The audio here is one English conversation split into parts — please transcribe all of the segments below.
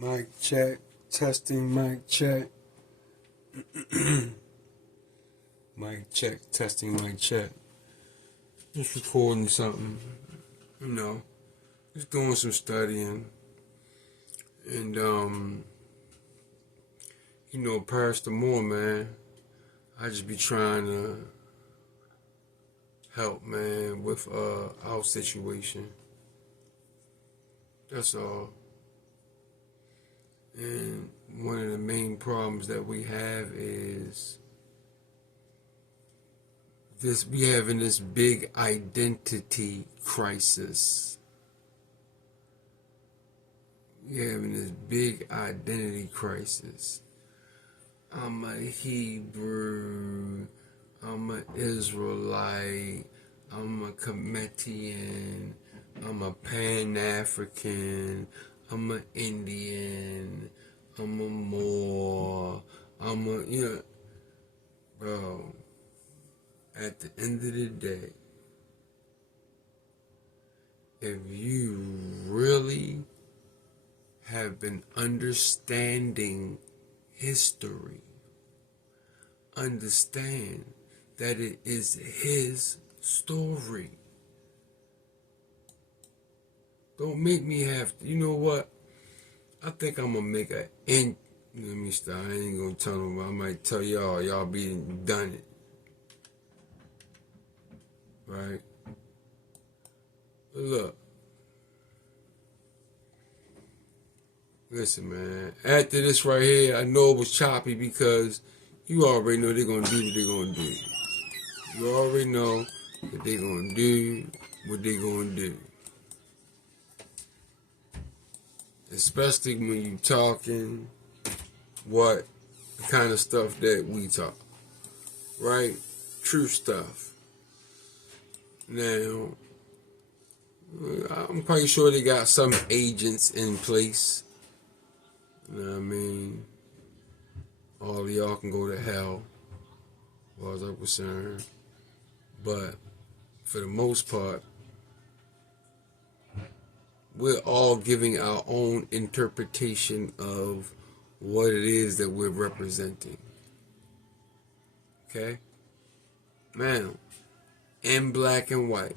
Mic check, testing, mic check. Mic check, testing, mic check. Just recording something, just doing some studying. And, Pastor Moor, man, I just be trying to help, man, with our situation. That's all. And one of the main problems that we have is we having this big identity crisis. We're having this big identity crisis. I'm a Hebrew, I'm an Israelite, I'm a Cometian, I'm a Pan-African, I'm an Indian, I'm a Moor, bro, at the end of the day, if you really have been understanding history, understand that it is his story. Don't make me have to. You know what? I think I'm gonna make a end. Let me stop. I ain't gonna tell them. I might tell y'all be done it. Right? But look. Listen, man. After this right here, I know it was choppy because you already know they're gonna do what they're gonna do. You already know that they're gonna do what they're gonna do. Especially when you talking the kind of stuff that we talk. Right? True stuff. Now, I'm quite sure they got some agents in place. You know what I mean? All of y'all can go to hell, as far as I'm concerned. But for the most part, we're all giving our own interpretation of what it is that we're representing. Okay? Now, in black and white,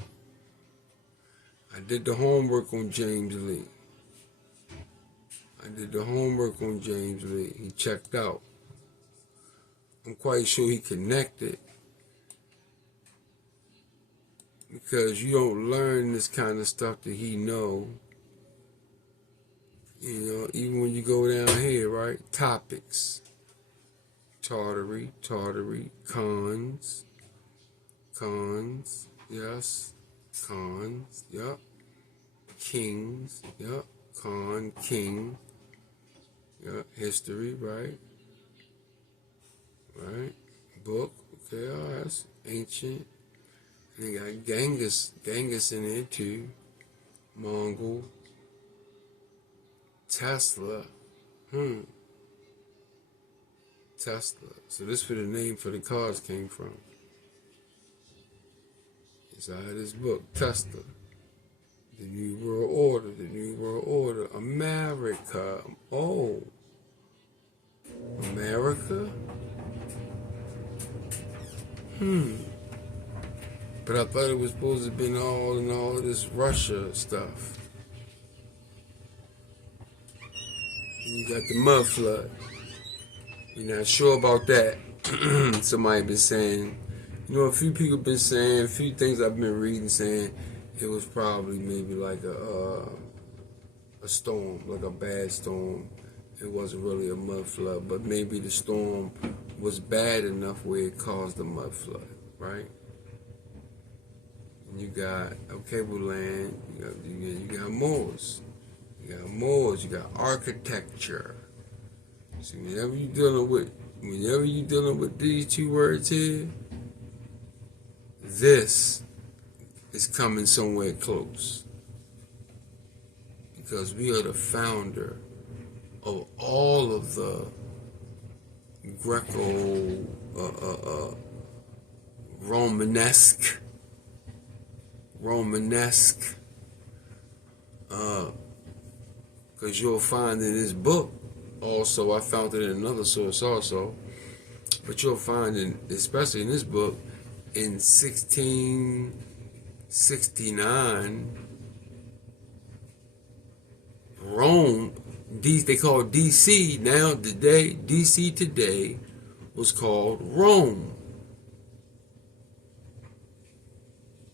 I did the homework on James Lee. He checked out. I'm quite sure he connected. Because you don't learn this kind of stuff that he know. Even when you go down here, right? Topics. Tartary, cons, yes. Cons, yep. Kings, yep. King, yep. History, right? Right? Book, okay, all right. That's ancient. And they got Genghis in there too. Mongol. Tesla. Tesla. So this where the name for the cars came from. It's out of this book, Tesla. The New World Order. America. Oh. America? But I thought it was supposed to have been all of this Russia stuff. And you got the mud flood. You're not sure about that. Somebody been saying, a few people been saying, a few things I've been reading saying it was probably maybe like a storm, like a bad storm. It wasn't really a mud flood, but maybe the storm was bad enough where it caused a mud flood, right? And you got cable land, you got Moors. You got architecture. So whenever you dealing with these two words here, this is coming somewhere close. Because we are the founder of all of the Romanesque because you'll find in this book also, I found it in another source also, but you'll find, especially in this book, in 1669, Rome, they call it DC now, today, DC today was called Rome.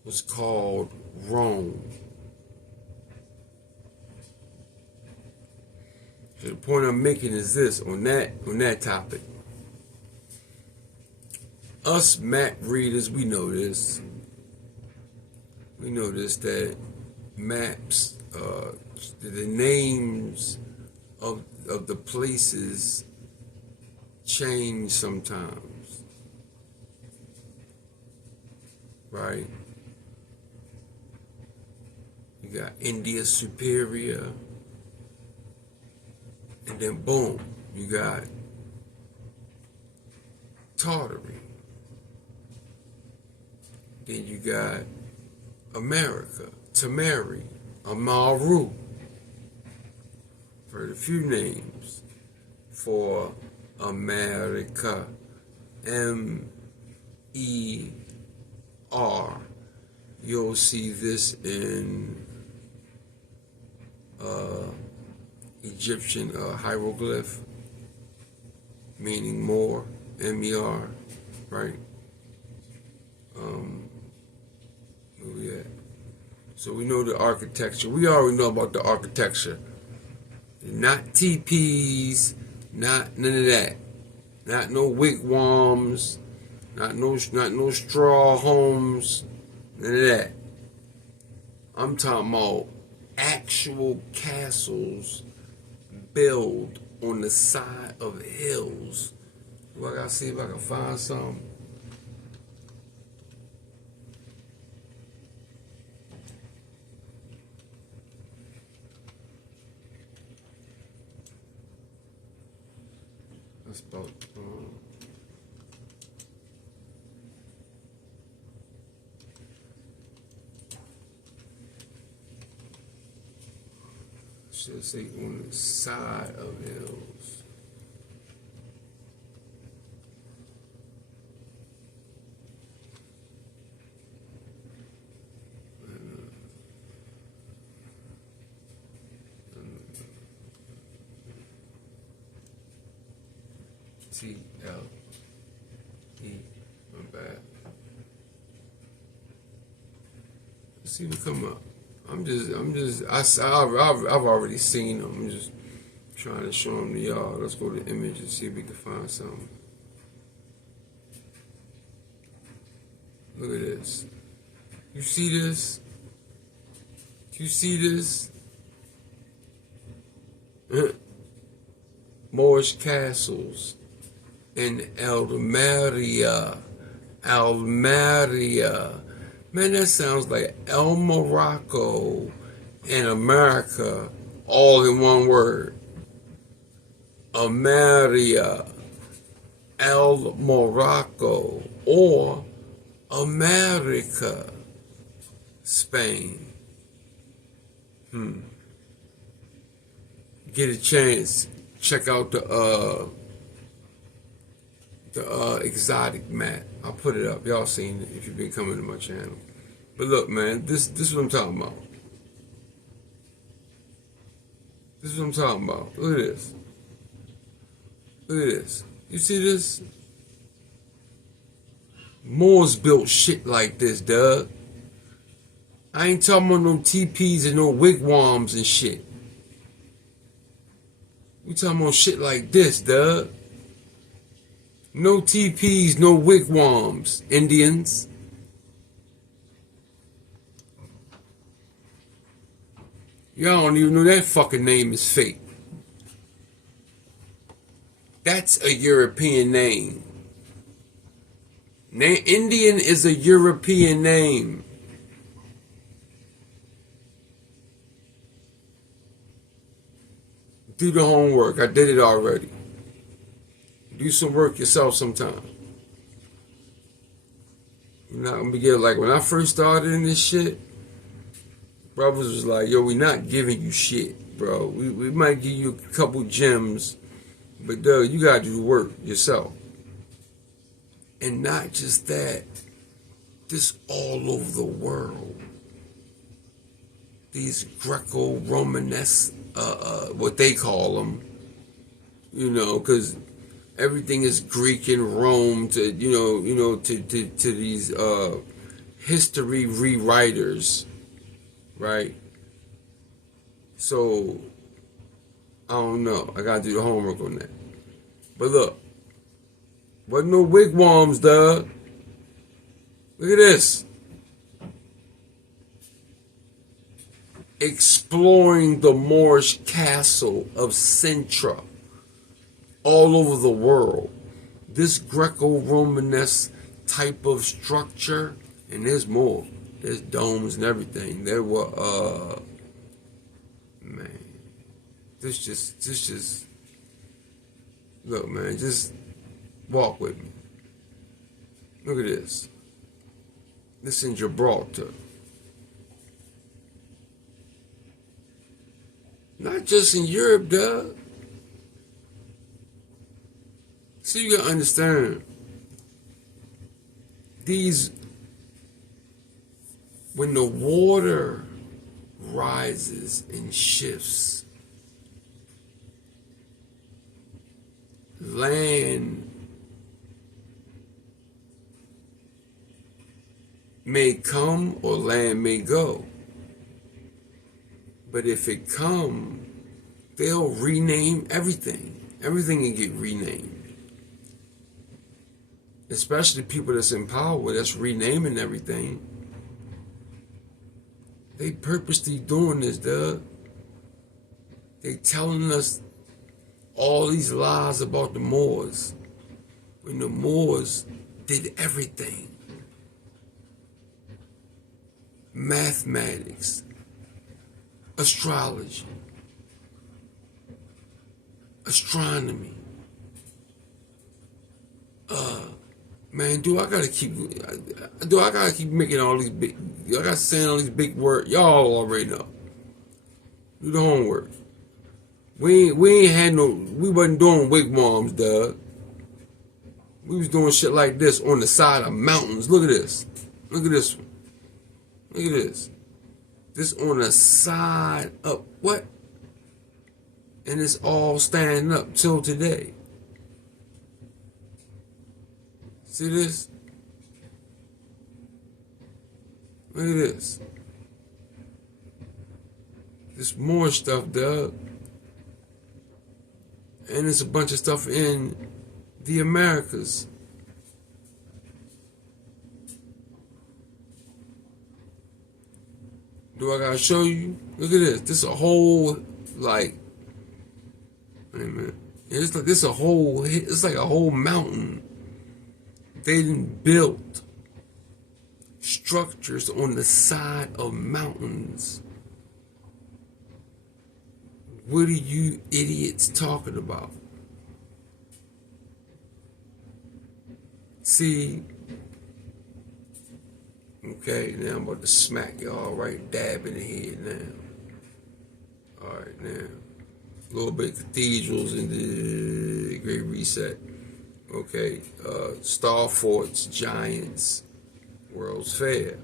Was called Rome. So the point I'm making is this, on that topic. Us map readers, we know this. We know this, that maps, the names of the places change sometimes, right? You got India Superior, and then boom, you got Tartary. Then you got America, Tamari, Amaru. Heard a few names for America. M-E-R. You'll see this in Egyptian hieroglyph, meaning Moor, M-E-R, right? Where we at? So we know the architecture. We already know about the architecture. Not teepees, not none of that. Not no wigwams, not no straw homes, none of that. I'm talking about actual castles built on the side of hills. Well, I gotta see if I can find some. That's about should say on the side of hills. T-L-E, my bad. Let's see what come up. I've already seen them. I'm just trying to show them to y'all. Let's go to the image and see if we can find something. Look at this. You see this? You see this? Moorish castles in Almeria. Man, that sounds like El Morocco and America all in one word. Almeria, El Morocco, or America, Spain. Get a chance, check out the exotic map. I'll put it up. Y'all seen it if you've been coming to my channel. But look, man, this is what I'm talking about. This is what I'm talking about. Look at this. Look at this. You see this? Moors built shit like this, Doug. I ain't talking about no teepees and no wigwams and shit. We talking about shit like this, Doug. No teepees, no wigwams, Indians. Y'all don't even know that fucking name is fake. That's a European name. Indian is a European name. Do the homework. I did it already. Do some work yourself sometime. You're not gonna be getting, like when I first started in this shit, brothers was like, yo, we not giving you shit, bro. We might give you a couple gems, but Doug, you gotta do the work yourself. And not just that, this all over the world. These Greco-Romanesque, what they call them, you know, because everything is Greek in Rome to, to these history rewriters, right? So, I don't know. I gotta do the homework on that. But look, wasn't no wigwams, Doug. Look at this. Exploring the Moorish castle of Sintra all over the world. This Greco-Romanesque type of structure, and there's more. There's domes and everything. There were, man, this just, look, man, just walk with me. Look at this. This in Gibraltar. Not just in Europe, Doug. So you gotta understand, these, when the water rises and shifts, land may come or land may go. But if it come, they'll rename everything. Everything can get renamed. Especially people that's in power, that's renaming everything. They purposely doing this, Doug. They telling us all these lies about the Moors, when the Moors did everything. Mathematics, astrology, astronomy. Man, I gotta keep making all these big, I gotta saying all these big words. Y'all already know. Do the homework. We wasn't doing wigwams, Doug. We was doing shit like this on the side of mountains. Look at this. Look at this one. Look at this. This on the side of what? And it's all standing up till today. See this? Look at this. This more stuff, Doug. And it's a bunch of stuff in the Americas. Do I gotta show you? Look at this. This a whole, like, wait a minute. It's like this a whole, it's like a whole mountain. They done built structures on the side of mountains. What are you idiots talking about? See, okay, now I'm about to smack y'all right dab in the head now. Alright, now. A little bit of cathedrals in the Great Reset. Okay, Star Forts, Giants, World's Fair.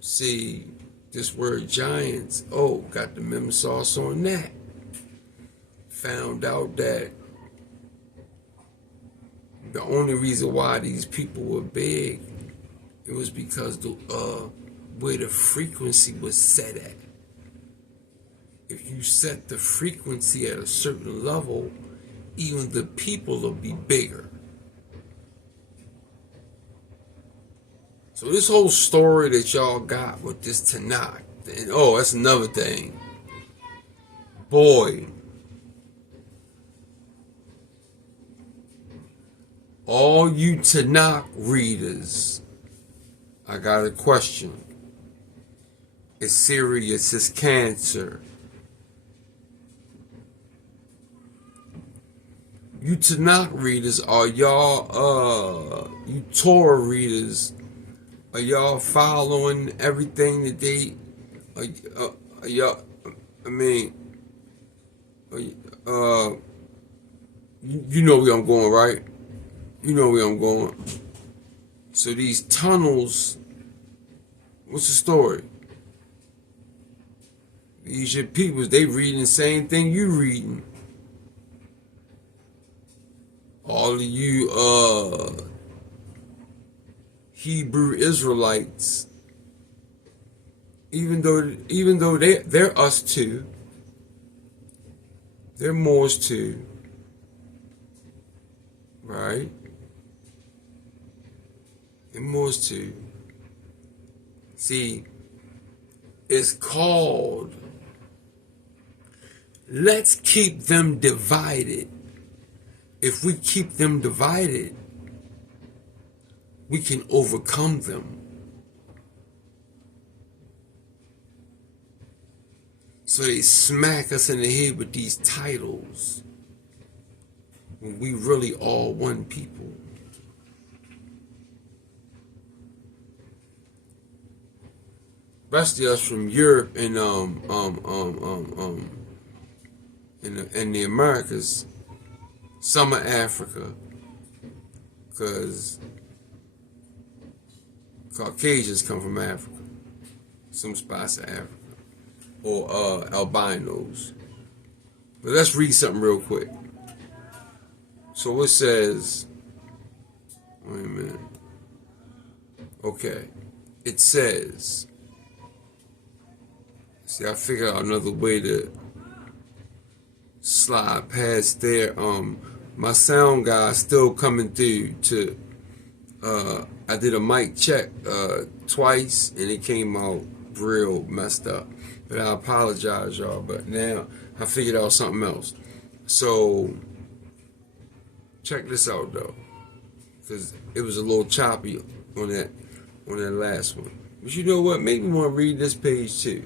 See, this word giants, got the mem sauce on that. Found out that the only reason why these people were big, it was because where the frequency was set at. If you set the frequency at a certain level, even the people will be bigger. So this whole story that y'all got with this Tanakh, and that's another thing. Boy, all you Tanakh readers, I got a question. It's serious, it's cancer. You Tanakh readers, are y'all, you Torah readers, are y'all following everything that they Yeah, I mean, uh, you know where I'm going, right? You know where I'm going. So these tunnels, what's the story? These your peoples, they reading the same thing you reading. All of you Hebrew Israelites, even though they're us too, they're Moors too, right? They're Moors too. See, it's called, let's keep them divided. If we keep them divided, we can overcome them. So they smack us in the head with these titles when we really are one people. Rest of us from Europe and in the Americas, some of Africa, because Caucasians come from Africa, some spots of Africa, or albinos. But let's read something real quick. So it says, wait a minute. Okay, it says, see, I figured out another way to slide past there. My sound guy still coming through to, I did a mic check twice and it came out real messed up. But I apologize, y'all. But now I figured out something else. So check this out though, because it was a little choppy on that last one. But you know what? Maybe want to read this page too.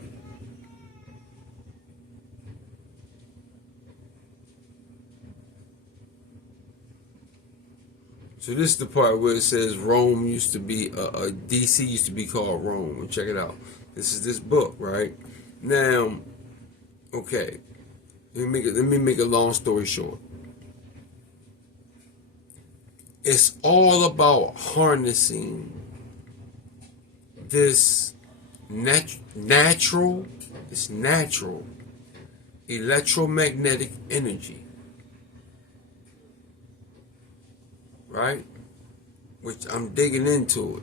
So this is the part where it says Rome used to be, DC used to be called Rome. Check it out. This is this book, right? Now, okay, let me make a long story short. It's all about harnessing this natural electromagnetic energy. Right? Which I'm digging into it.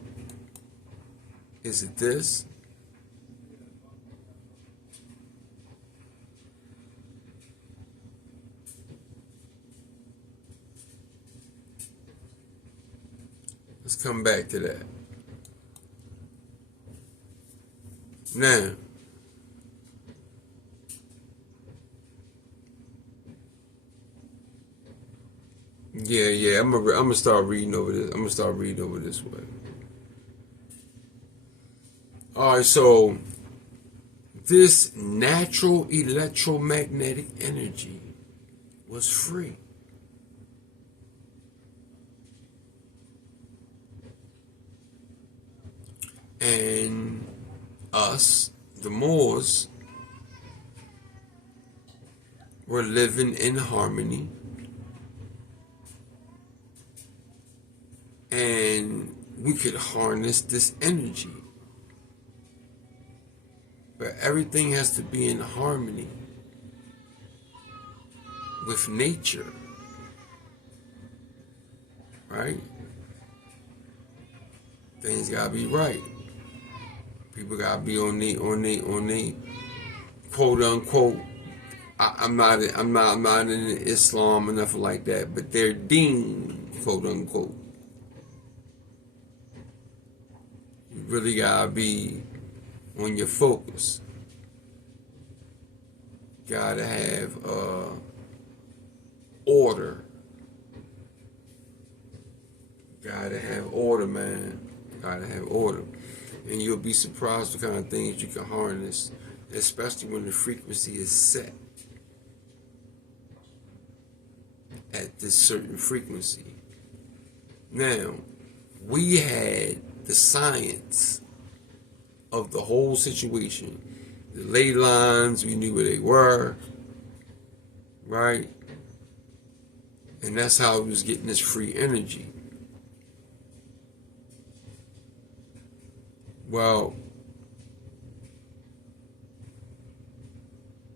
Is it this? Let's come back to that. Now, yeah, I'm gonna start reading over this. I'm gonna start reading over this way. All right, so this natural electromagnetic energy was free. And us, the Moors, were living in harmony. And we could harness this energy. But everything has to be in harmony with nature. Right? Things gotta be right. People gotta be on they quote unquote. I'm not in Islam or nothing like that, but they're deen, quote unquote. You really gotta be on your focus. Gotta have order. Gotta have order, man. Gotta have order. And you'll be surprised what kind of things you can harness, especially when the frequency is set at this certain frequency. Now, we had the science of the whole situation. the ley lines, we knew where they were, right? And that's how he was getting this free energy. Well,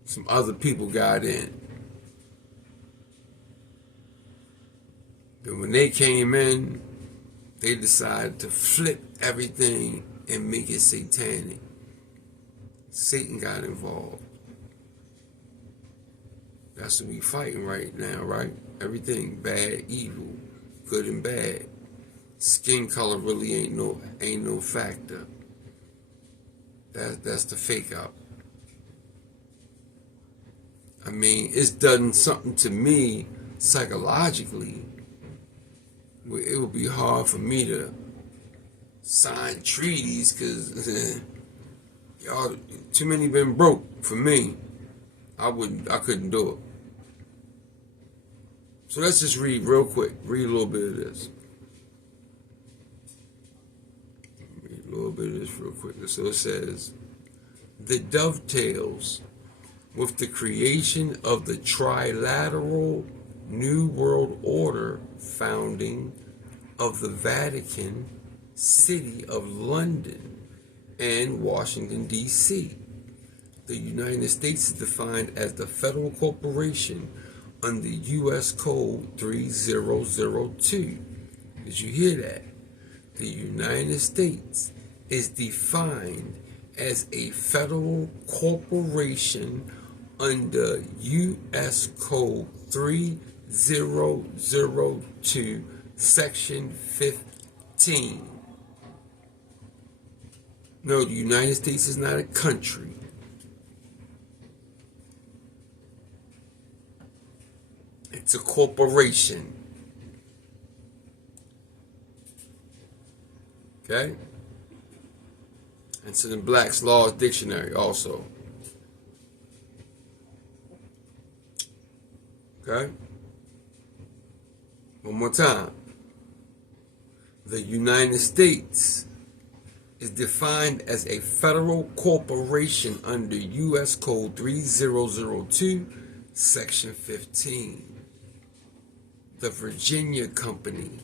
some other people got in. And when they came in, they decided to flip everything and make it satanic. Satan got involved. That's what we fighting right now, right? Everything bad, evil, good and bad. Skin color really ain't no factor. That's the fake out. I mean, it's done something to me psychologically where it would be hard for me to sign treaties because y'all too many been broke for me. I couldn't do it. So let's just read real quick. Read a little bit of this. Read a little bit of this real quick. So it says, the dovetails with the creation of the trilateral New World Order founding of the Vatican City of London and Washington, D.C. The United States is defined as the federal corporation under U.S. Code 3002. Did you hear that? The United States is defined as a federal corporation under U.S. Code 3002, Section 15. No, the United States is not a country. It's a corporation. Okay? It's in the Black's Law Dictionary also. Okay? One more time. The United States is defined as a federal corporation under U.S. Code 3002, Section 15. The Virginia Company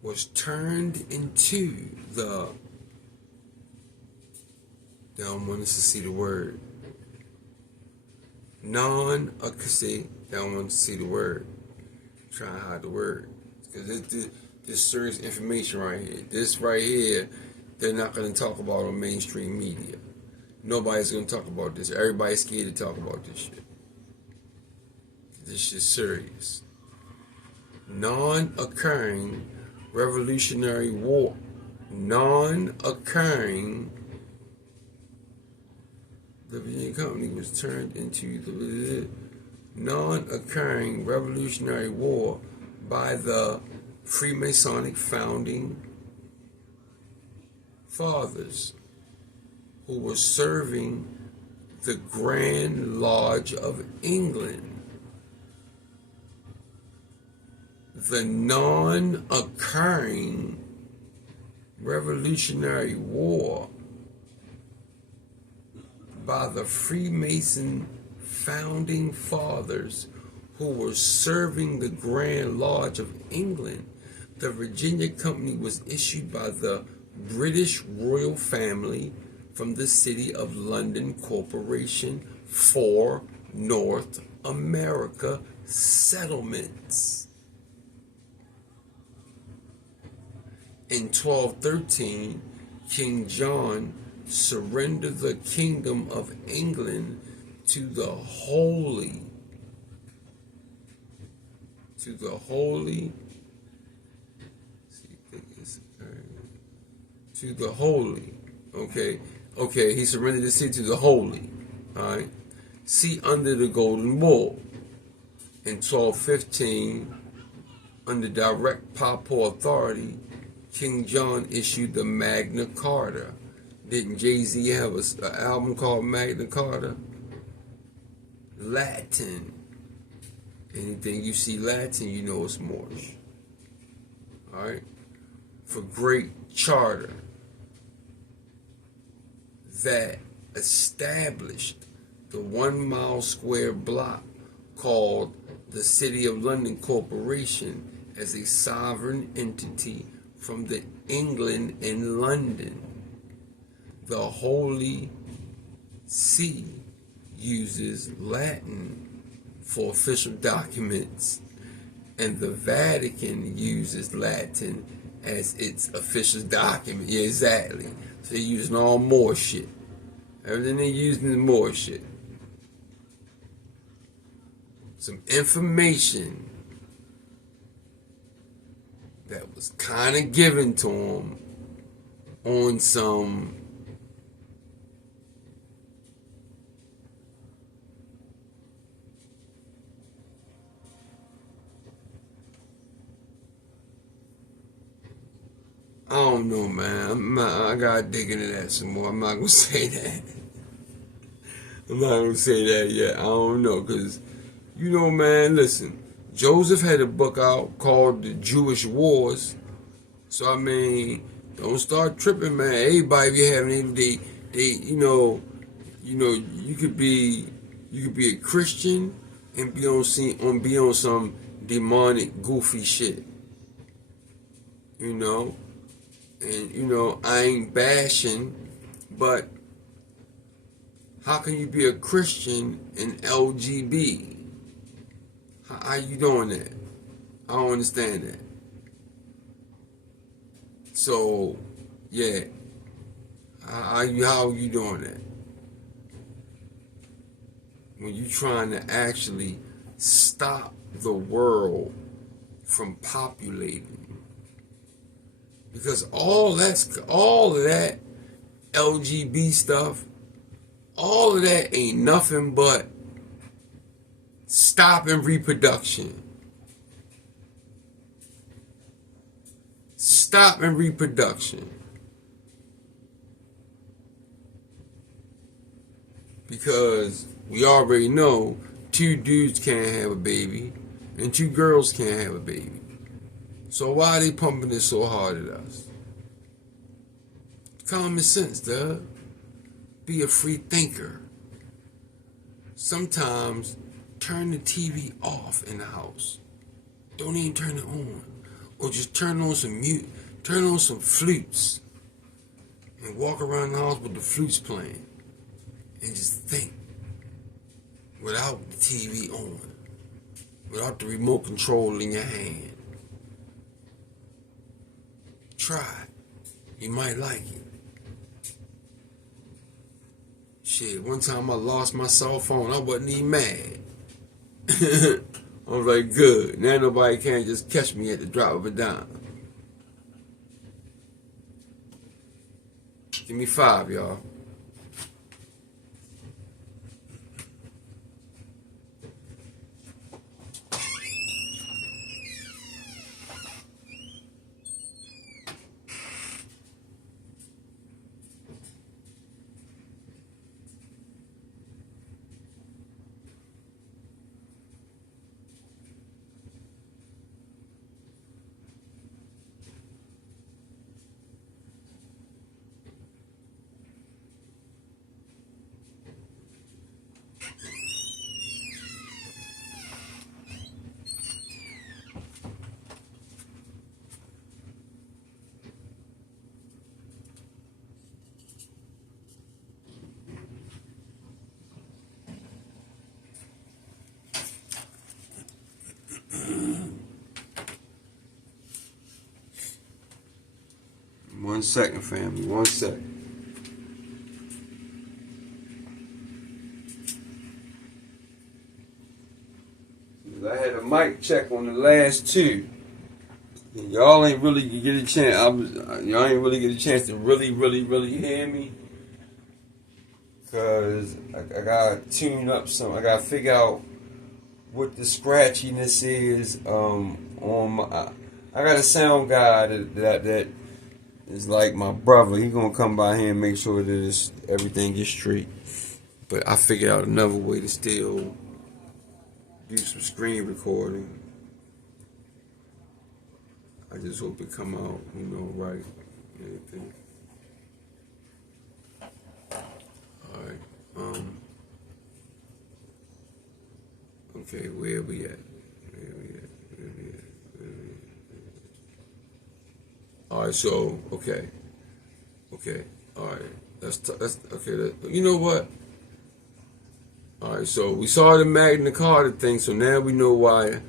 was turned into the, they don't want us to see the word, they don't want to see the word, I'm trying to hide the word, because this serious information right here, this right here, they're not going to talk about on mainstream media. Nobody's going to talk about this. Everybody's scared to talk about this shit. This shit's serious. Non-occurring Revolutionary War. Non-occurring. The Virginia Company was turned into the non-occurring Revolutionary War by the Freemasonic founding fathers who were serving the Grand Lodge of England. The non-occurring Revolutionary War by the Freemason founding fathers who were serving the Grand Lodge of England. The Virginia Company was issued by the British royal family from the City of London Corporation for North America settlements. In 1213, King John surrendered the Kingdom of England to the Holy, okay, he surrendered the city to the Holy, alright, see under the Golden Bull. In 1215, under direct papal authority, King John issued the Magna Carta. Didn't Jay-Z have an album called Magna Carta? Latin. Anything you see Latin, you know it's Moorish. Alright? For Great Charter. that established the 1 mile square block called the City of London Corporation as a sovereign entity from the England in London. The Holy See uses Latin for official documents, and the Vatican uses Latin as its official document. Yeah, exactly. So they're using all Moor shit. Everything they're using is Moor shit. Some information that was kind of given to them on some I don't know, man. I gotta dig into that some more. I'm not gonna say that. I'm not gonna say that yet. I don't know, cause you know, man. Listen, Joseph had a book out called The Jewish Wars. So I mean, don't start tripping, man. Everybody be having they you could be a Christian and be on some demonic goofy shit. You know? And I ain't bashing, but how can you be a Christian in LGB? How you doing that? I don't understand that. So, yeah, how you doing that? When you trying to actually stop the world from populating. Because all of that LGB stuff, all of that ain't nothing but stopping reproduction. Stopping reproduction. Because we already know 2 dudes can't have a baby and 2 girls can't have a baby. So why are they pumping it so hard at us? Common sense, duh. Be a free thinker. Sometimes turn the TV off in the house. Don't even turn it on. Or just turn on some flutes. And walk around the house with the flutes playing. And just think. Without the TV on. Without the remote control in your hand. Try. You might like it. Shit, one time I lost my cell phone. I wasn't even mad. I was like, good. Now nobody can just catch me at the drop of a dime. Give me 5, y'all. One second, family. 1 second. I had a mic check on the last 2. Y'all ain't really get a chance. Y'all ain't really get a chance to really hear me. Cause I gotta tune up some. I gotta figure out what the scratchiness is. I got a sound guy that is like my brother. He gonna come by here and make sure that everything gets straight. But I figured out another way to still do some screen recording. I just hope it come out, right. Everything. Okay, where we at? Where we at? Where we at? Where we at? All right, so okay, all right. That's okay. You know what? All right, so we saw the Magna Carta thing, so now we know where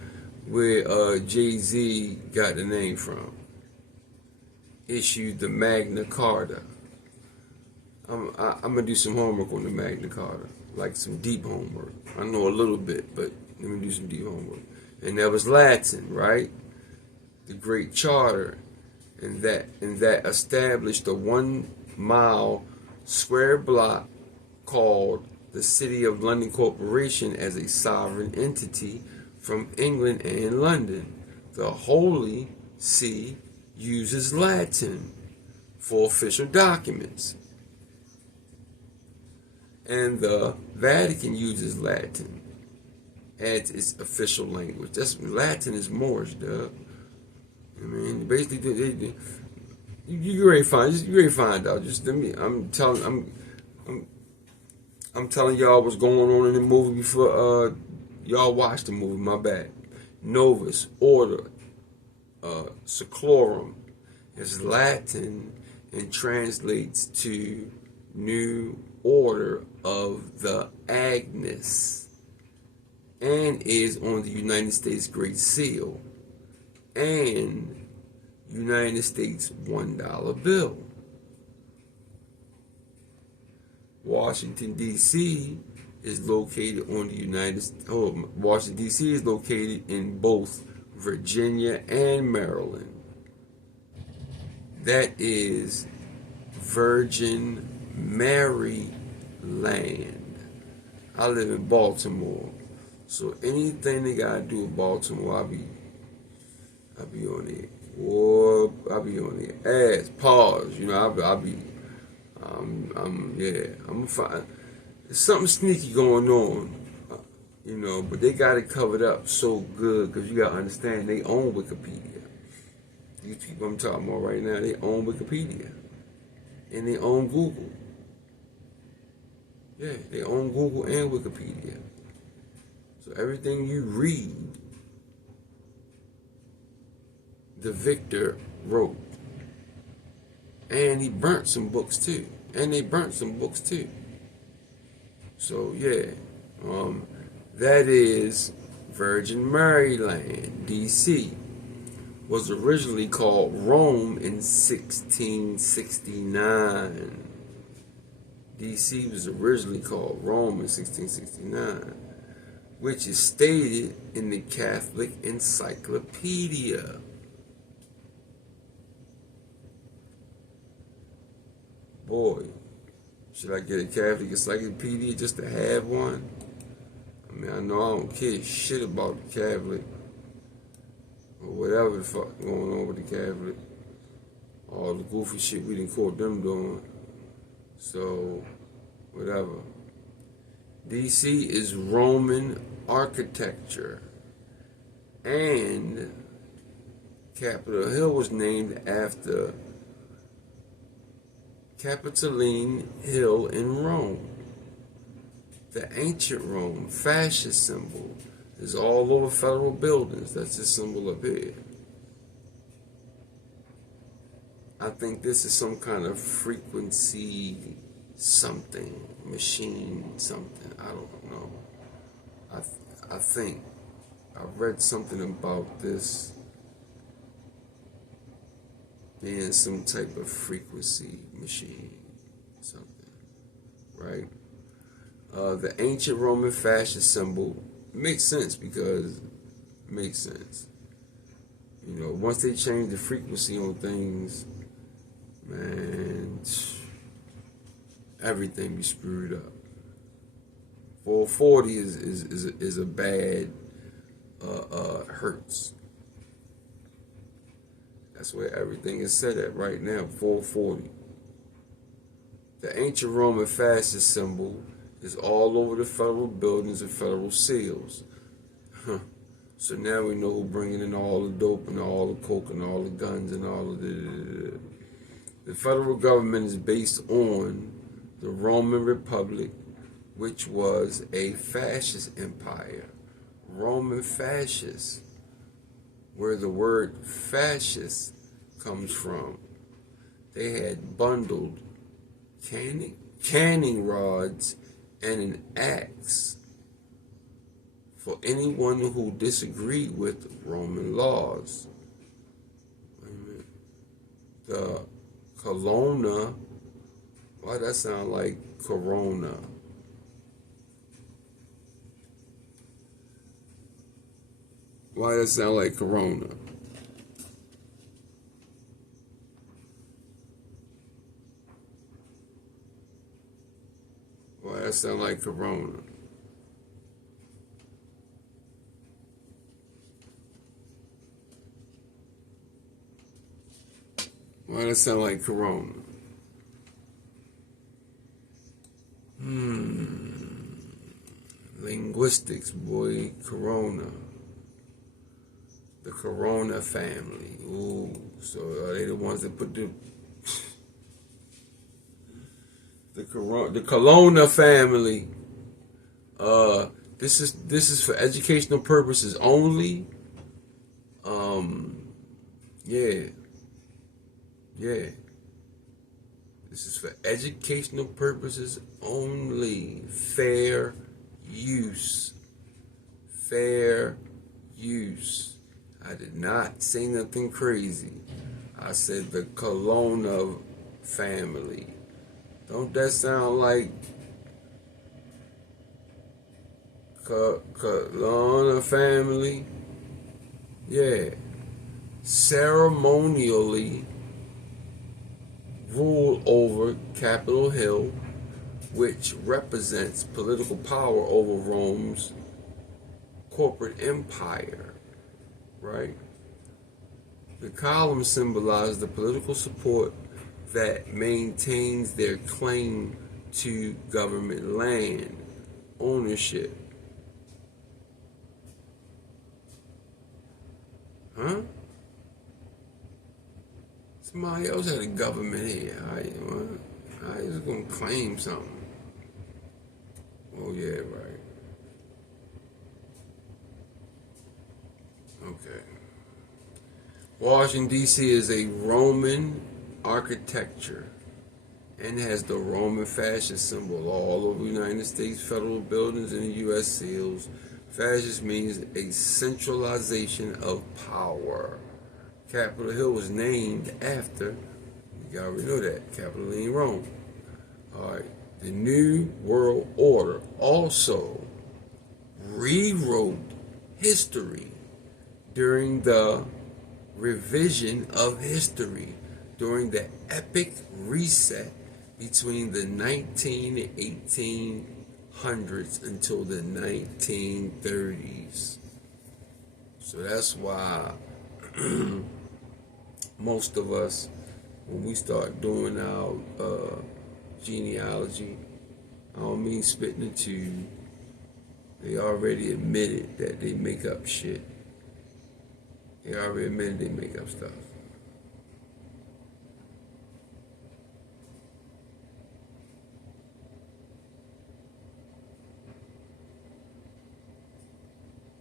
Jay-Z got the name from. Issued the Magna Carta. I'm gonna do some homework on the Magna Carta, like some deep homework. I know a little bit, but let me do some deep homework. And that was Latin, right? The Great Charter, and that established a 1 mile square block called the City of London Corporation as a sovereign entity from England and London. The Holy See uses Latin for official documents, and the Vatican uses Latin as its official language. Latin is Moorish, dog. I mean, basically, you ready to find out. Just let me. I'm telling y'all what's going on in the movie before y'all watch the movie. My bad. Novus Order Seclorum is Latin and translates to New Order of the Agnes, and is on the United States Great Seal and United States $1 bill. Washington, D.C. is located on the Washington, D.C. is located in both Virginia and Maryland. That is Virgin Maryland. I live in Baltimore, so anything they gotta do with Baltimore, I'll be on it. Or I'll be on the ass. Pause. You know, I'll be. I'm fine. There's something sneaky going on, you know, but they got it covered up so good because you got to understand they own Wikipedia. These people I'm talking about right now, they own Wikipedia. And they own Google. Yeah, they own Google and Wikipedia. So everything you read, the victor wrote. And he burnt some books too. And they burnt some books too. So yeah, that is Virgin Maryland, D.C. was originally called Rome in 1669. D.C. was originally called Rome in 1669, which is stated in the Catholic Encyclopedia. Boy, should I get a Catholic Encyclopedia just to have one? I mean, I know I don't care shit about the Catholic or whatever the fuck going on with the Catholic. All the goofy shit we done caught them doing. So, whatever. D.C. is Roman architecture. And Capitol Hill was named after Capitoline Hill in Rome. The ancient Rome fascist symbol is all over federal buildings. That's the symbol up here. I think this is some kind of frequency something, machine something. I don't know. I think I read something about this being some type of frequency machine, something, right? The ancient Roman fascist symbol makes sense because it makes sense. You know, once they change the frequency on things, man, everything be screwed up. 440 is a bad hertz. That's where everything is set at right now, 440. The ancient Roman fascist symbol is all over the federal buildings and federal seals. So now we know who's bringing in all the dope and all the coke and all the guns and all of the... The federal government is based on the Roman Republic, which was a fascist empire Roman fascists, where the word fascist comes from. They had bundled canning rods and an axe for anyone who disagreed with Roman laws. The Colonna, why that sound like Corona? Why that sound like Corona? Why that sound like Corona? Why that sound like Corona? Linguistics, boy, Corona. The Corona family. Ooh, so are they the ones that put the Colonna family? This is for educational purposes only. Yeah. This is for educational purposes only. Fair use. Fair use. I did not say nothing crazy. I said the Colonna family. Don't that sound like Colonna family? Yeah. Ceremonially rule over Capitol Hill, which represents political power over Rome's corporate empire, right? The columns symbolize the political support that maintains their claim to government land ownership. Huh? Somebody else had a government here. I was gonna claim something. Oh yeah, right. Okay. Washington, D.C. is a Roman architecture and has the Roman fascist symbol all over the United States federal buildings and the U.S. seals. Fascist means a centralization of power. Capitol Hill was named after, you already know that, Capitol in Rome. Alright, the New World Order also rewrote history during the revision of history, during the epic reset between the 1800s until the 1930s. So that's why most of us, when we start doing our genealogy, I don't mean spitting the tube, they already admitted that they make up shit. They already admitted they make up stuff.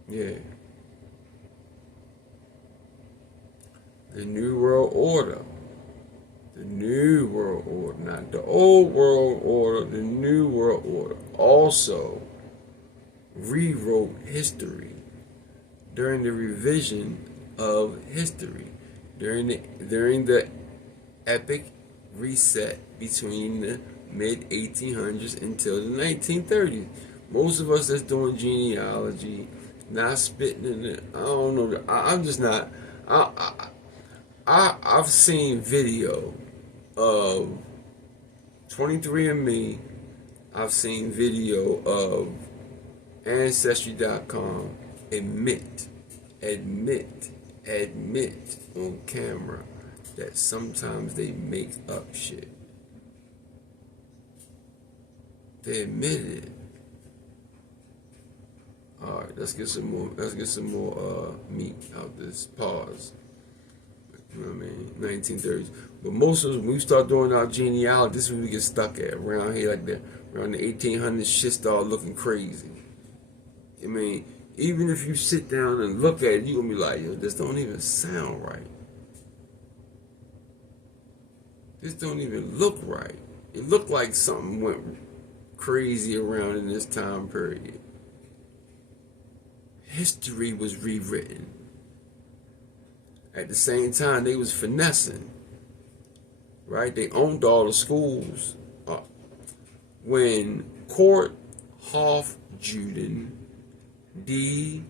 Yeah. The New World Order. The New World Order, not the Old World Order, the New World Order also rewrote history during the revision of history, during the epic reset between the mid-1800s until the 1930s. Most of us that's doing genealogy, not spitting in it, I don't know, I'm just not, I've seen video of 23andMe. I've seen video of Ancestry.com admit on camera that sometimes they make up shit. They admitted it. All right, let's get some more meat out this pause. You know what I mean? 1930s. But most of us, when we start doing our genealogy, this is where we get stuck at. Around here, like that, around the 1800s, shit started looking crazy. I mean, Even if you sit down and look at it, you're going to be like, yo, this don't even sound right. This don't even look right. It looked like something went crazy around in this time period. History was rewritten. At the same time, they was finessing. Right? They owned all the schools. When Court Hof Juden D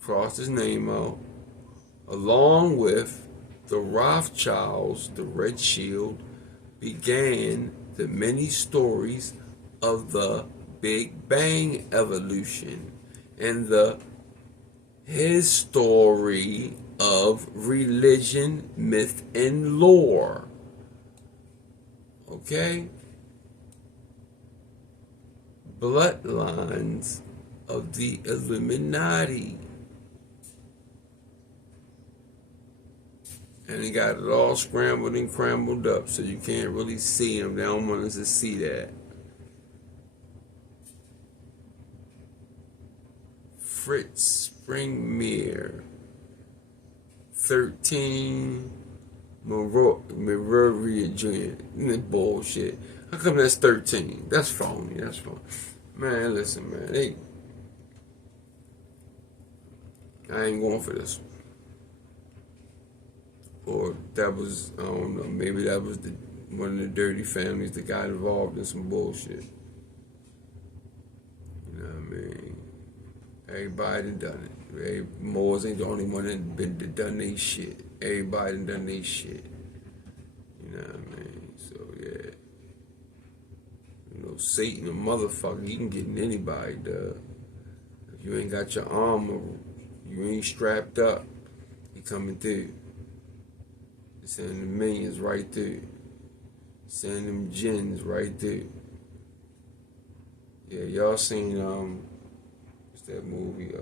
crossed his name out, along with the Rothschilds, the Red Shield, began the many stories of the Big Bang evolution and his story of religion, myth, and lore. Okay? Bloodlines of the Illuminati. And they got it all scrambled and crambled up, so you can't really see them. They don't want us to see that. Fritz Springmere, 13 Moor joint. Bullshit. How come that's 13? That's phony. That's phony. Man, listen, man. I ain't going for this one. Or that was, I don't know, maybe that was one of the dirty families that got involved in some bullshit. You know what I mean? Everybody done it. Moors ain't the only one that done they shit. Everybody done they shit. You know what I mean? So, yeah. You know, Satan, a motherfucker, he can get in anybody, dog. If you ain't got your armor, you ain't strapped up, he coming through. Sending the minions right through. Sending them jinns right through. Yeah, y'all seen, what's that movie,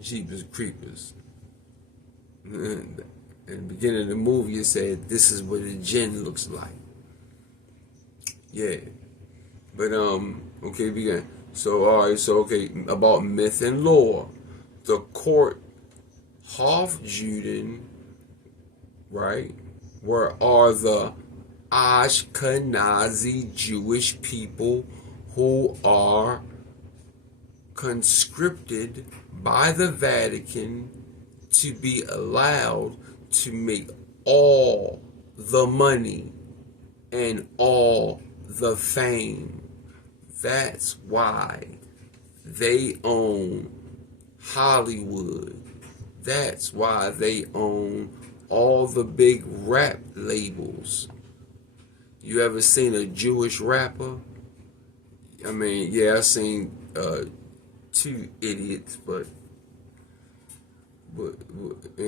Jeepers Creepers. In the beginning of the movie, it said, this is what a jinn looks like. Yeah. But, okay, begin. So, alright, so, okay, about myth and lore. The court Hofjuden, right, are the Ashkenazi Jewish people who are conscripted by the Vatican to be allowed to make all the money and all the fame. That's why they own Hollywood. That's why they own all the big rap labels. You ever seen a Jewish rapper? I mean, yeah, I seen two idiots, but they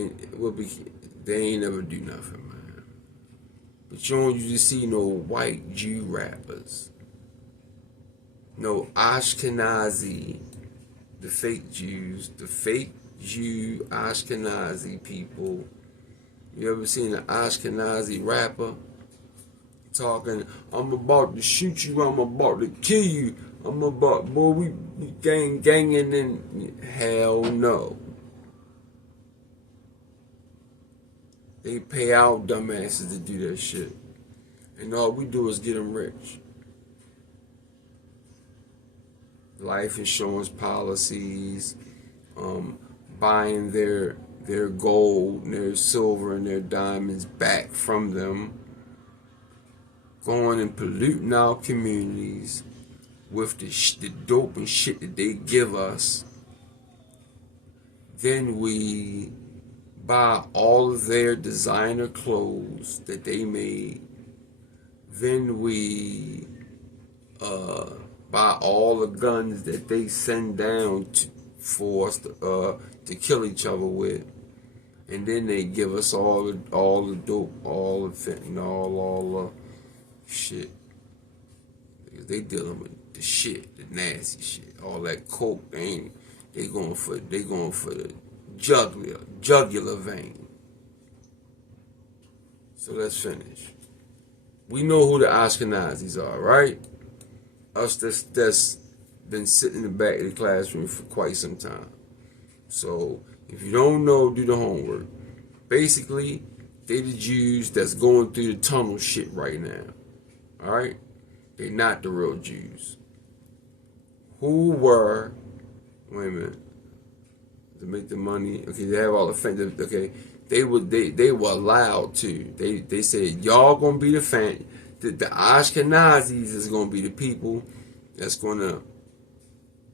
ain't never do nothing, man. But you don't usually see no white Jew rappers. No Ashkenazi, the fake Jews, the fake Jew Ashkenazi people. You ever seen an Ashkenazi rapper talking, I'm about to shoot you, I'm about to kill you, boy, we ganging and hell no. They pay our dumbasses to do that shit. And all we do is get them rich. Life insurance policies, buying their gold, and their silver, and their diamonds back from them, going and polluting our communities with the dope and shit that they give us. Then we buy all of their designer clothes that they made. Then we buy all the guns that they send down for us to kill each other with. And then they give us all the dope, all the fentanyl, all the shit. They dealing with the shit, the nasty shit, all that coke. They going for the jugular vein. So let's finish. We know who the Ashkenazis are, right? Us that's been sitting in the back of the classroom for quite some time. So if you don't know, do the homework. Basically, they the Jews that's going through the tunnel shit right now. Alright? They're not the real Jews. Who were, wait a minute, to make the money, okay, they have all the fame, okay, they were allowed to. They said, y'all gonna be the fan, the Ashkenazis is gonna be the people that's gonna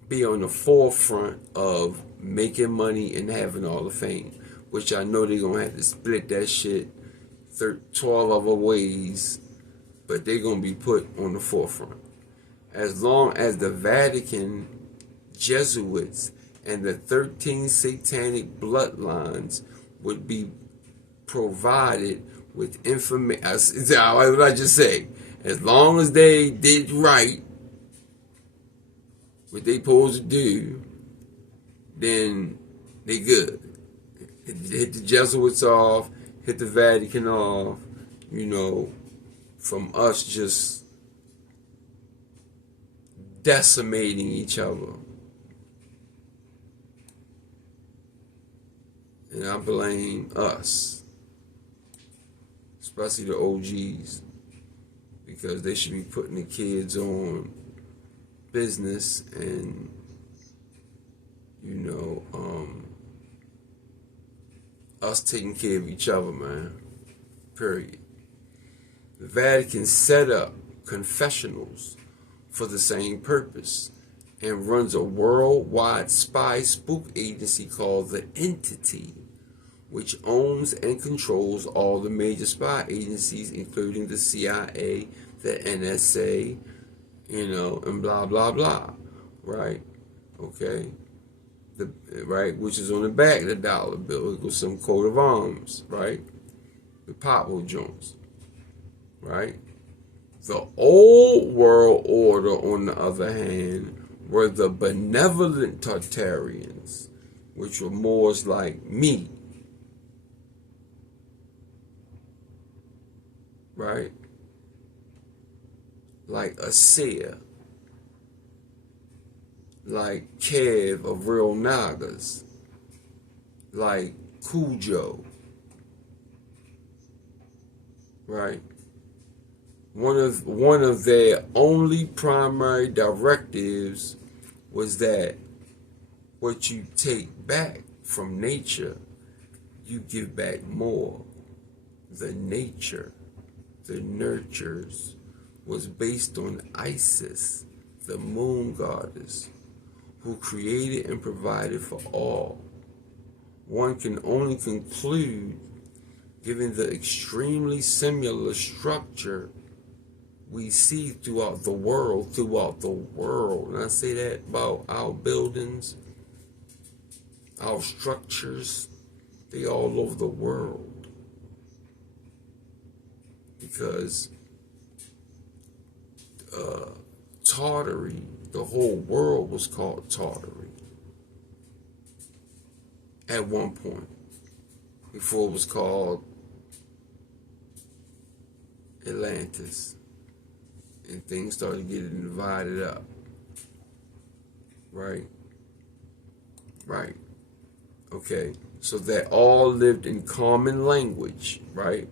be on the forefront of making money and having all the fame, which I know they're gonna have to split that shit 12 other ways, but they're gonna be put on the forefront. As long as the Vatican, Jesuits, and the 13 satanic bloodlines would be provided with information. What I just say? As long as they did right, what they supposed to do, then they good. Hit the Jesuits off, hit the Vatican off, from us just decimating each other. And I blame us, especially the OGs, because they should be putting the kids on business and, us taking care of each other, man. Period. The Vatican set up confessionals for the same purpose and runs a worldwide spy spook agency called The Entity, which owns and controls all the major spy agencies, including the CIA, the NSA, and blah, blah, blah, right? Okay? Which is on the back of the dollar bill. It goes some coat of arms, right? The Pablo Jones, right? The old world order, on the other hand, were the benevolent Tartarians, which were Moors like me, right? Like Asea, like Kev of Real Nagas, like Cujo, right? One of their only primary directives was that what you take back from nature, you give back more. The nature, the nurtures, was based on Isis, the moon goddess, who created and provided for all. One can only conclude, given the extremely similar structure we see throughout the world, and I say that about our buildings, our structures, they all over the world. Because Tartary, the whole world was called Tartary at one point, before it was called Atlantis, and things started getting divided up. Right? Okay, so they all lived in common language, right?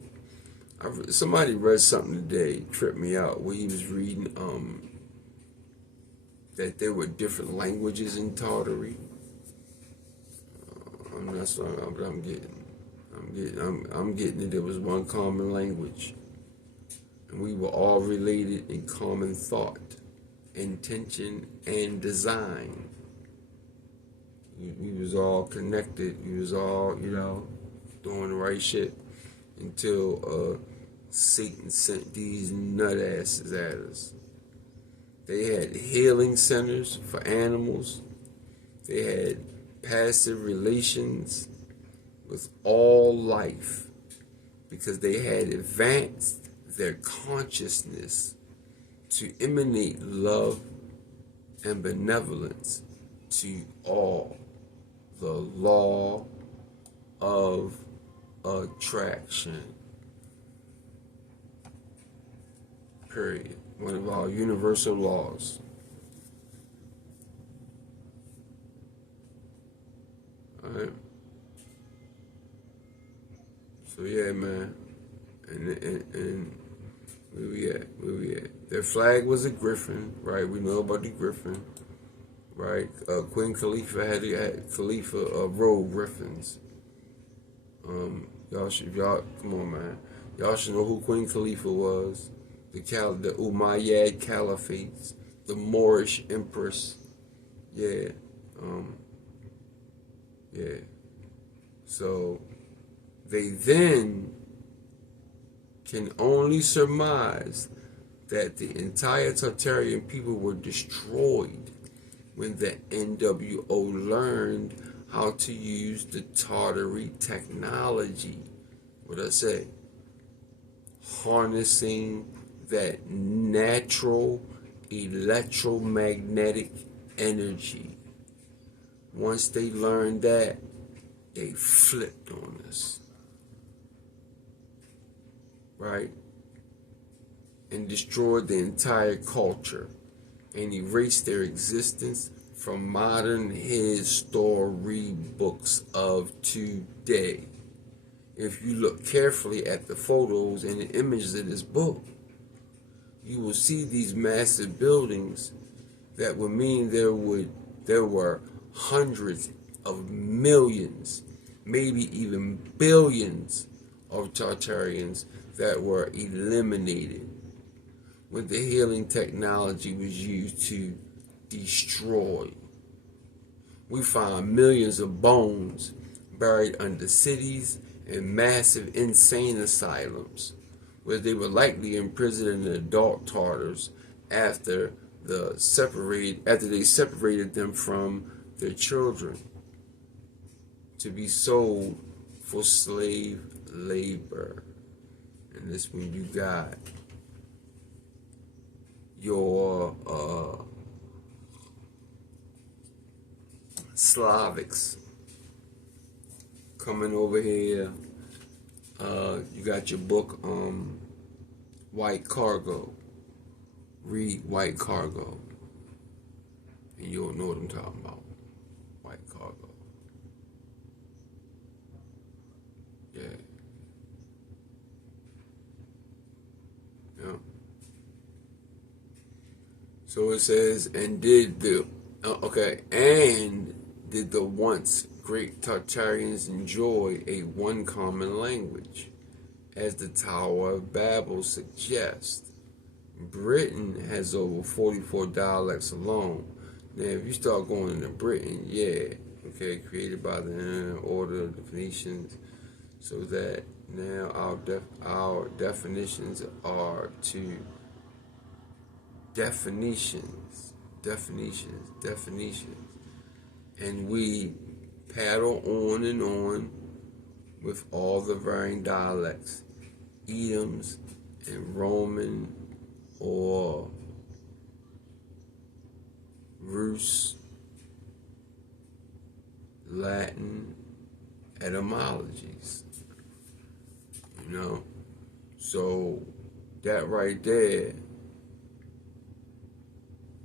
Somebody read something today, tripped me out, where he was reading that there were different languages in Tartary. That's what I'm getting it. There was one common language, and we were all related in common thought, intention, and design. We was all connected. We was all, doing the right shit until Satan sent these nut asses at us. They had healing centers for animals. They had passive relations with all life because they had advanced their consciousness to emanate love and benevolence to all. The law of attraction. period. One of our universal laws. Alright? So yeah, man. And where we at? Where we at? Their flag was a griffin, right? We know about the griffin, right? Queen Khalifa had Khalifa rode griffins. Y'all, come on, man. Y'all should know who Queen Khalifa was. The Umayyad Caliphates, the Moorish Empress. Yeah, yeah. So they then can only surmise that the entire Tartarian people were destroyed when the NWO learned how to use the Tartary technology. What I say? Harnessing that natural electromagnetic energy. Once they learned that, they flipped on us. Right? And destroyed the entire culture and erased their existence from modern history books of today. If you look carefully at the photos and the images of this book, you will see these massive buildings that would mean there were hundreds of millions, maybe even billions of Tartarians that were eliminated when the healing technology was used to destroy. We find millions of bones buried under cities and massive insane asylums, where they were likely imprisoned in adult Tartars after they separated them from their children to be sold for slave labor. And this when you got your Slavics coming over here. You got your book, White Cargo. Read White Cargo, and you'll know what I'm talking about. White Cargo. Yeah. Yeah. So it says, and did the once great Tartarians enjoy a one common language, as the Tower of Babel suggests. Britain has over 44 dialects alone. Now, if you start going into Britain, created by the order of the Phoenicians, so that now our definitions are to definitions, and we paddle on and on with all the varying dialects, idioms, and Roman or Rus, Latin etymologies. You know? So that right there,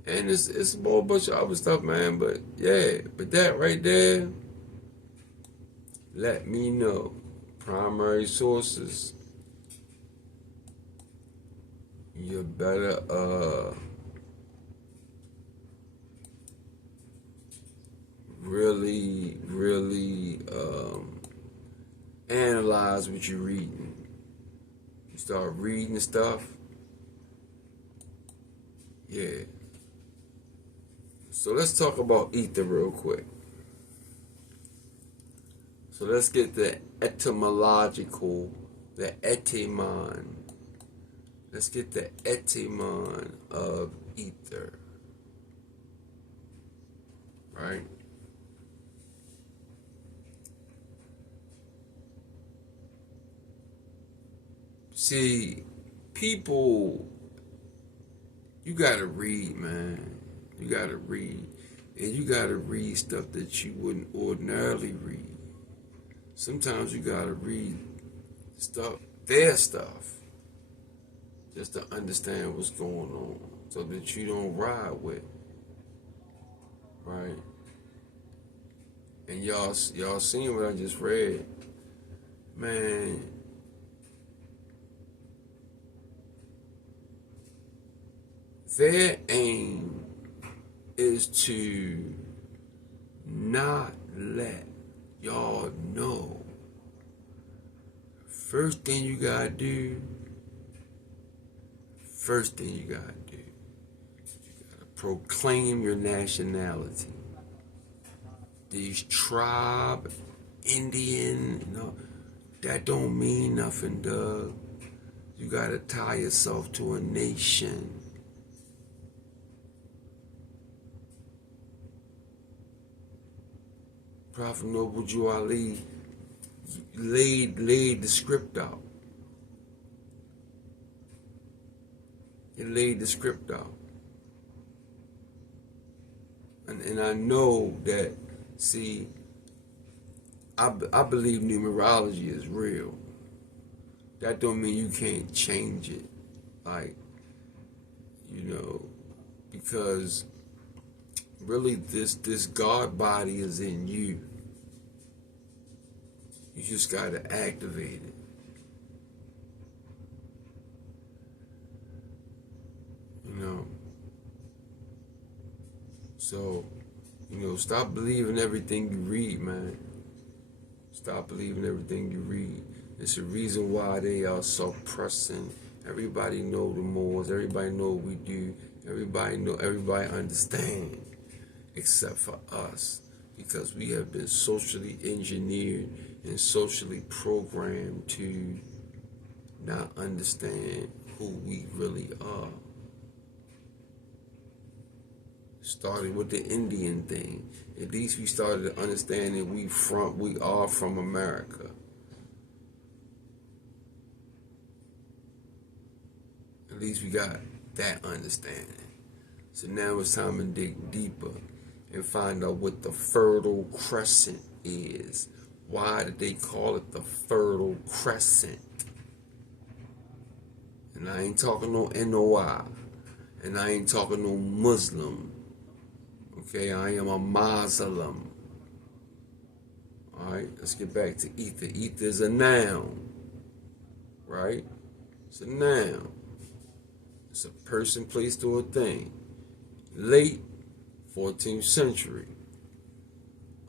and it's a whole bunch of other stuff, man, but that right there, let me know. Primary sources, you better really analyze what you're reading. You start reading stuff, yeah. So let's talk about ether real quick. So let's get the etymological, the etymon. Let's get the etymon of ether. Right? See, people, you gotta read, man. You gotta read. And you gotta read stuff that you wouldn't ordinarily read. Sometimes you gotta read their stuff, just to understand what's going on, so that you don't ride with, right? And y'all seen what I just read, man. Their aim is to not let y'all know. First thing you gotta do, you gotta proclaim your nationality. These tribe, Indian, that don't mean nothing, Doug. You gotta tie yourself to a nation. Prophet Noble Jew Ali laid the script out. He laid the script out. And I know that, see, I believe numerology is real. That don't mean you can't change it. Like, because really this God body is in you. You just gotta activate it. So, stop believing everything you read, man. Stop believing everything you read. It's the reason why they are suppressing. Everybody know the Moors. Everybody know what we do. Everybody understand, except for us, because we have been socially engineered and socially programmed to not understand who we really are. Started with the Indian thing. At least we started to understand that we are from America. At least we got that understanding. So now it's time to dig deeper and find out what the Fertile Crescent is. Why did they call it the Fertile Crescent? And I ain't talking no NOI. And I ain't talking no Muslim. Okay, I am a Muslim. Alright, let's get back to ether. Ether is a noun. Right? It's a noun. It's a person, place, or a thing. Late 14th century.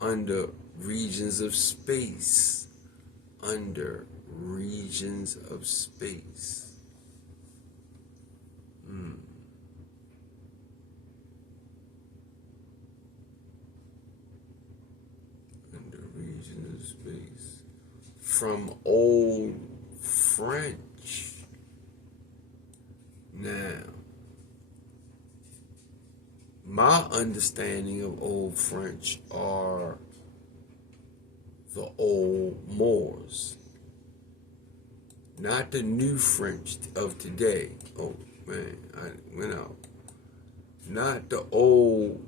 Under regions of space. Under regions of space. Under regions of space. From Old French. Now, my understanding of Old French are the old Moors. Not the new French of today. Oh, man, I went out. Not the old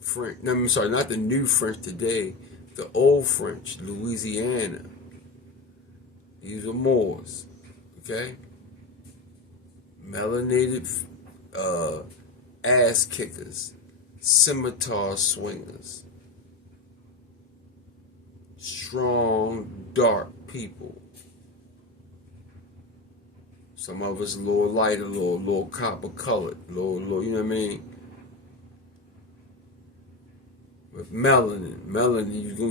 French. No, I'm sorry, not the new French today. The old French, Louisiana. These were Moors. Okay? Melanated ass kickers, scimitar swingers, strong, dark people. Some of us a little lighter, a little copper colored, little, you know what I mean? With melanin,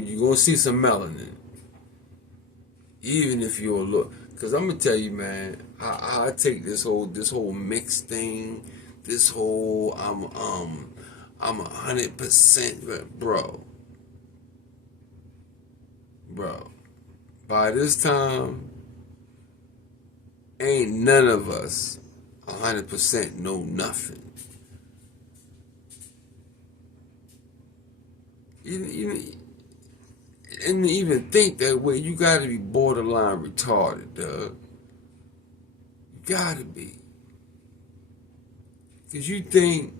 you're gonna see some melanin, even if you're a little. Cause I'm gonna tell you, man, I take this whole mixed thing, this whole I'm 100%, bro. By this time, ain't none of us 100% know nothing. And even think that way, you gotta be borderline retarded, Doug. You gotta be. Because you think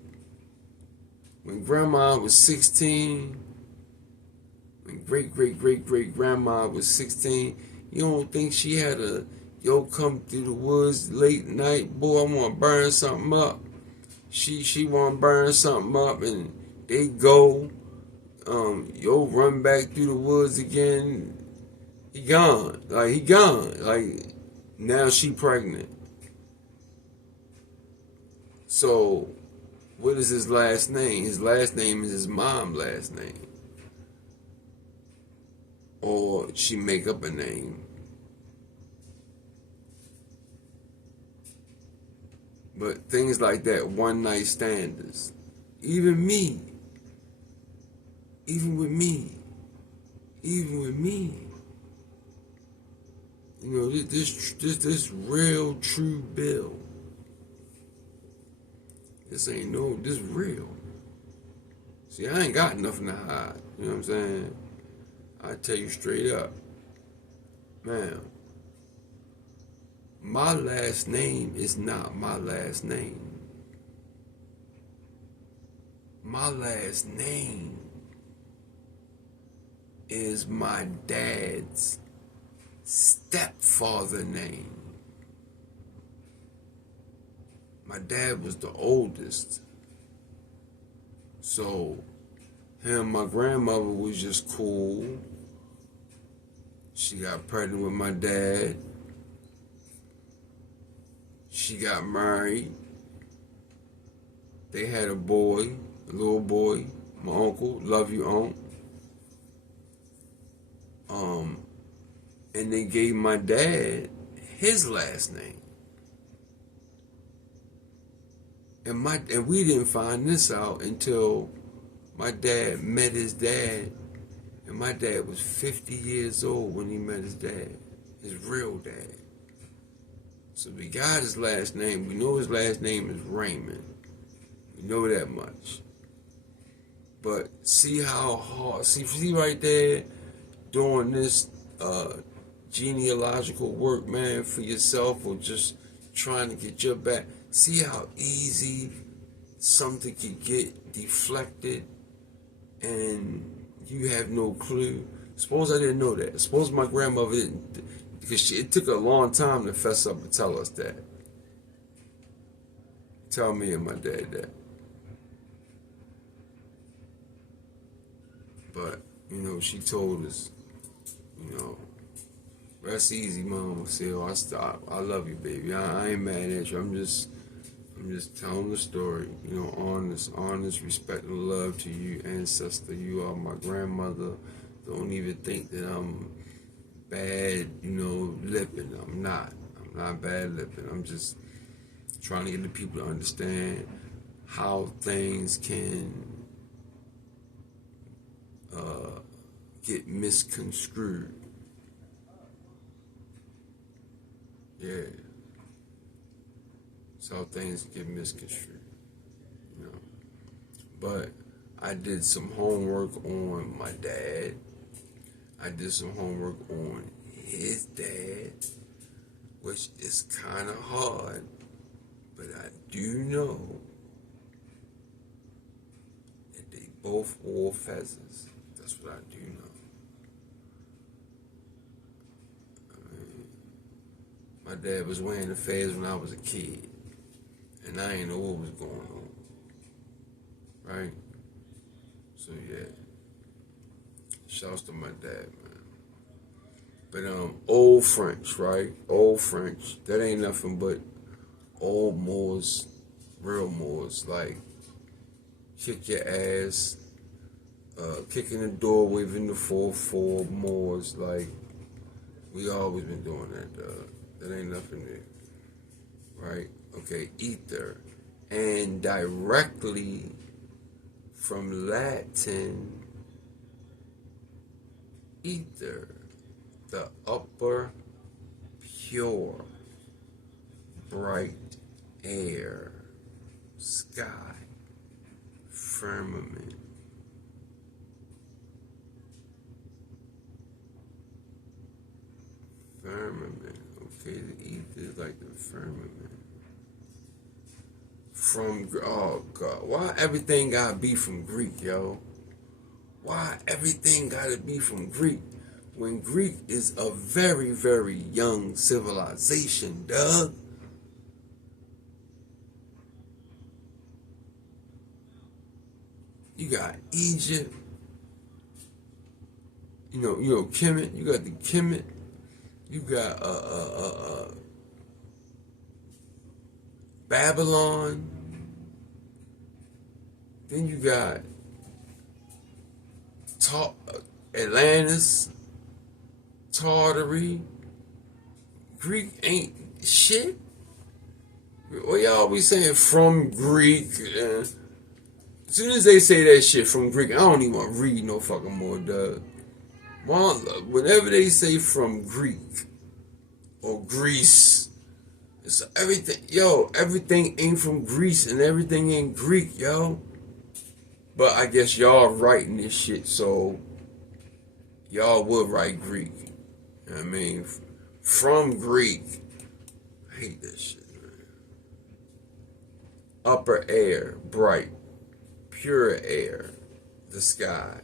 when grandma was 16, when great-great-great-great grandma was 16, you don't think she had a yo, come through the woods late night, boy, I want to burn something up. She want to burn something up, and they go. Yo, run back through the woods again. He gone. Like, he gone. Like, now she pregnant. So, what is his last name? His last name is his mom's last name. Or she make up a name. But things like that, one night standers. Even with me. You know, this real true bill. This ain't no, this real. See, I ain't got nothing to hide. You know what I'm saying? I tell you straight up, man, my last name is not my last name. My last name is my dad's stepfather name. My dad was the oldest. So, my grandmother was just cool. She got pregnant with my dad. She got married. They had a boy, a little boy. My uncle, love you, Unc. And they gave my dad his last name. And we didn't find this out until my dad met his dad. And my dad was 50 years old when he met his dad, his real dad. So we got his last name. We know his last name is Raymond. We know that much. But see how hard, see right there, doing this genealogical work, man, for yourself, or just trying to get your back. See how easy something could get deflected and you have no clue. Suppose I didn't know that. Suppose my grandmother didn't, because it took a long time to fess up and tell us that. Tell me and my dad that. But, you know, she told us, you know, rest easy, Mama. I love you, baby. I ain't mad at you. I'm just telling the story. You know, honest, respect and love to you, ancestor. You are my grandmother. Don't even think that I'm bad, you know, lipping. I'm not bad lipping. I'm just trying to get the people to understand how things can get misconstrued. Yeah. That's how things get misconstrued. You know. But I did some homework on my dad. I did some homework on his dad, which is kind of hard, but I do know that they both wore feathers. That's what I do know. My dad was wearing the feathers when I was a kid, and I ain't know what was going on, right? So yeah, shouts to my dad, man. But old French, right? Old French, that ain't nothing but old Moors, real Moors, like kick your ass, kicking the door, waving the 4-4 Moors, like we always been doing that, dog. That ain't nothing new, right? Okay, ether, and directly from Latin, ether, the upper, pure, bright air, sky, firmament. Firmament, okay, the ether is like the firmament. From, oh God, why everything gotta be from Greek, yo? Why everything gotta be from Greek? when Greek is a very, very young civilization, Doug. You got Egypt, you know, Kemet, you got the Kemet, you got Babylon, then you got Atlantis, Tartary. Greek ain't shit. What y'all always saying from Greek? As soon as they say that shit from Greek, I don't even want to read no fucking more, Doug. Whenever they say from Greek or Greece, it's everything. Yo, everything ain't from Greece and everything ain't Greek, yo. But I guess y'all writing this shit, so y'all would write Greek. You know what I mean? From Greek. I hate that shit, man. Upper air, bright. Pure air, the sky.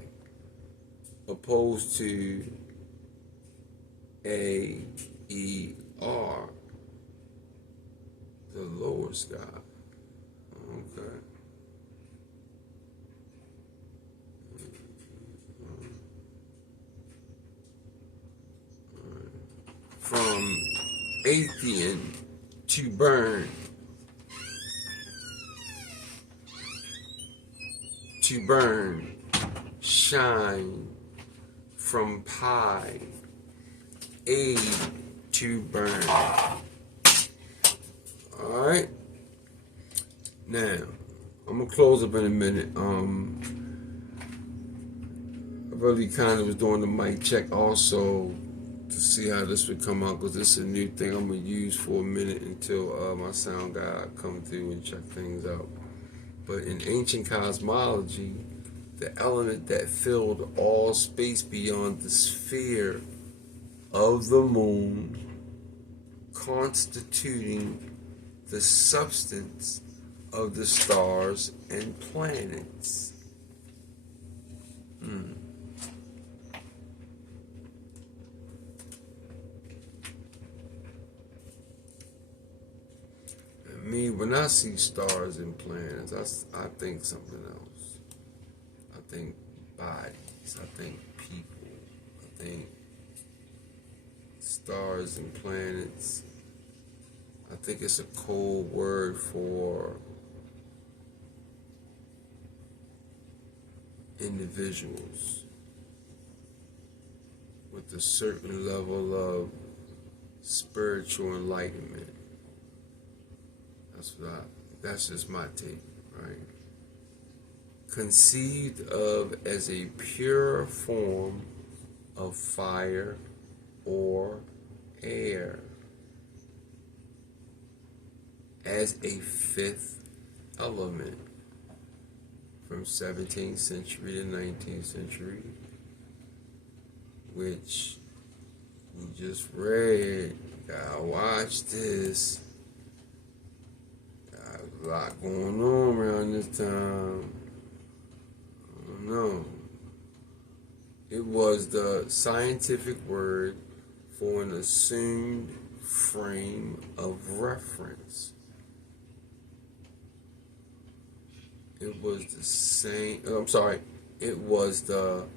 Opposed to A-E-R, the lower sky. Okay. From Athean to burn. To burn. Shine. From pie. Aid to burn. Alright. Now, I'm gonna close up in a minute. I really kind of was doing the mic check also to see how this would come out, because this is a new thing I'm gonna use for a minute until my sound guy come through and check things out. But in ancient cosmology, the element that filled all space beyond the sphere of the moon, constituting the substance of the stars and planets. Me, when I see stars and planets, I think something else. I think bodies. I think people. I think stars and planets. I think it's a cold word for individuals with a certain level of spiritual enlightenment. That's just my take, right? Conceived of as a pure form of fire or air, as a fifth element from 17th century to 19th century, which we just read. Gotta watch this. A lot going on around this time. I don't know. It was the scientific word for an assumed frame of reference. It was the same. It was the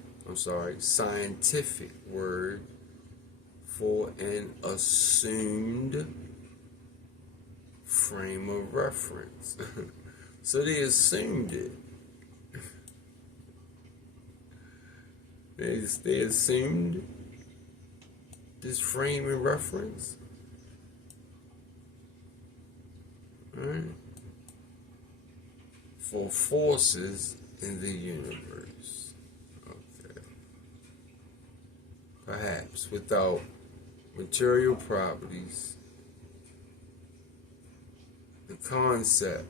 scientific word for an assumed frame of reference. So they assumed it. They assumed this frame of reference. Right? For forces in the universe. Okay. Perhaps without material properties, the concept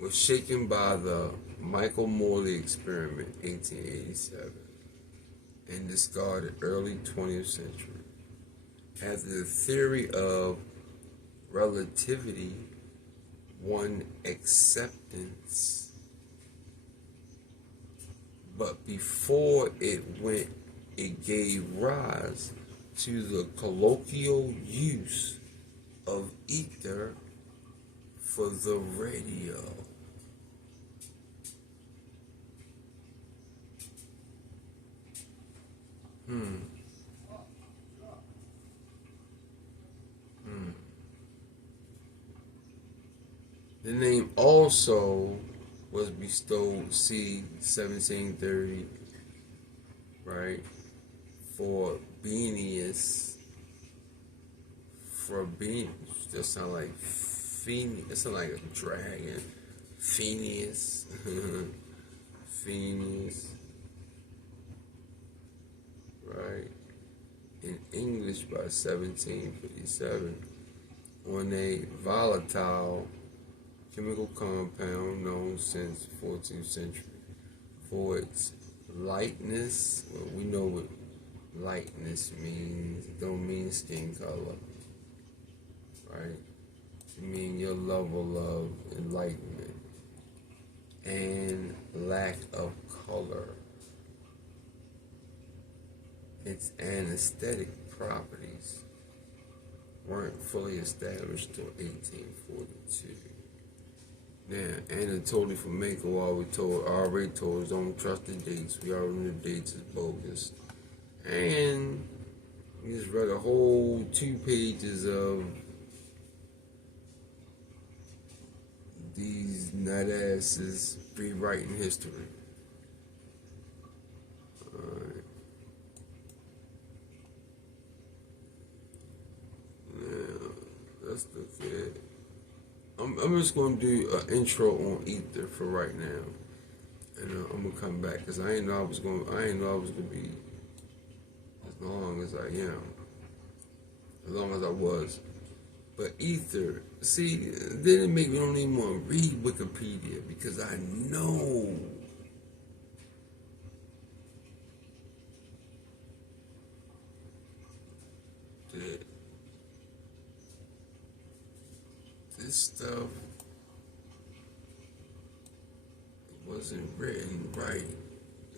was shaken by the Michael Morley experiment, 1887, and discarded early 20th century as the theory of relativity won acceptance. But before it went it gave rise to the colloquial use of ether for the radio. The name also was bestowed, c. 1730, right, for Beanius, that sound like Phoenix, that sound like a dragon, Phineas, Phineas, right, in English by 1757, on a volatile chemical compound known since 14th century for its lightness. Well, we know what lightness means. It don't mean skin color, right? It means your level of enlightenment and lack of color. Its anesthetic properties weren't fully established until 1842. Now, Anatoly Fomenko already told us don't trust the dates. We already knew the dates is bogus. And we just read a whole 2 pages of these nut-asses rewriting history. Alright. Now, let's look at... I'm just going to do an intro on ether for right now. And I'm going to come back because I didn't know I was going to be as long as I am. As long as I was. But ether, see, then it make me don't even want to read Wikipedia because I know that this stuff wasn't written right.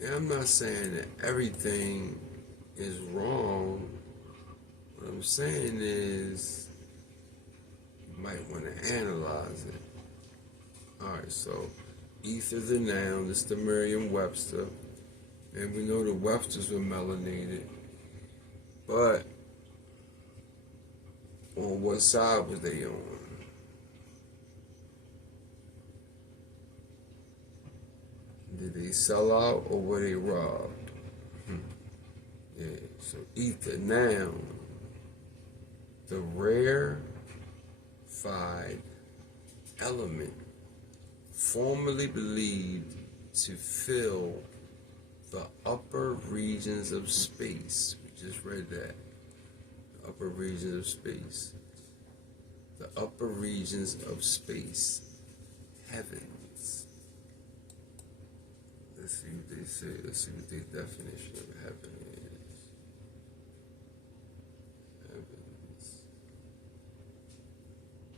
And I'm not saying that everything is wrong. What I'm saying is you might want to analyze it. Alright, so ether's a noun. It's the Merriam-Webster. And we know the Websters were melanated. But on what side was they on? Did they sell out or were they robbed? Yeah, so ether, noun, the rarefied element formerly believed to fill the upper regions of space. We just read that. The upper regions of space. The upper regions of space. Heavens. Let's see what they say. Let's see what their definition of heaven is. Heavens.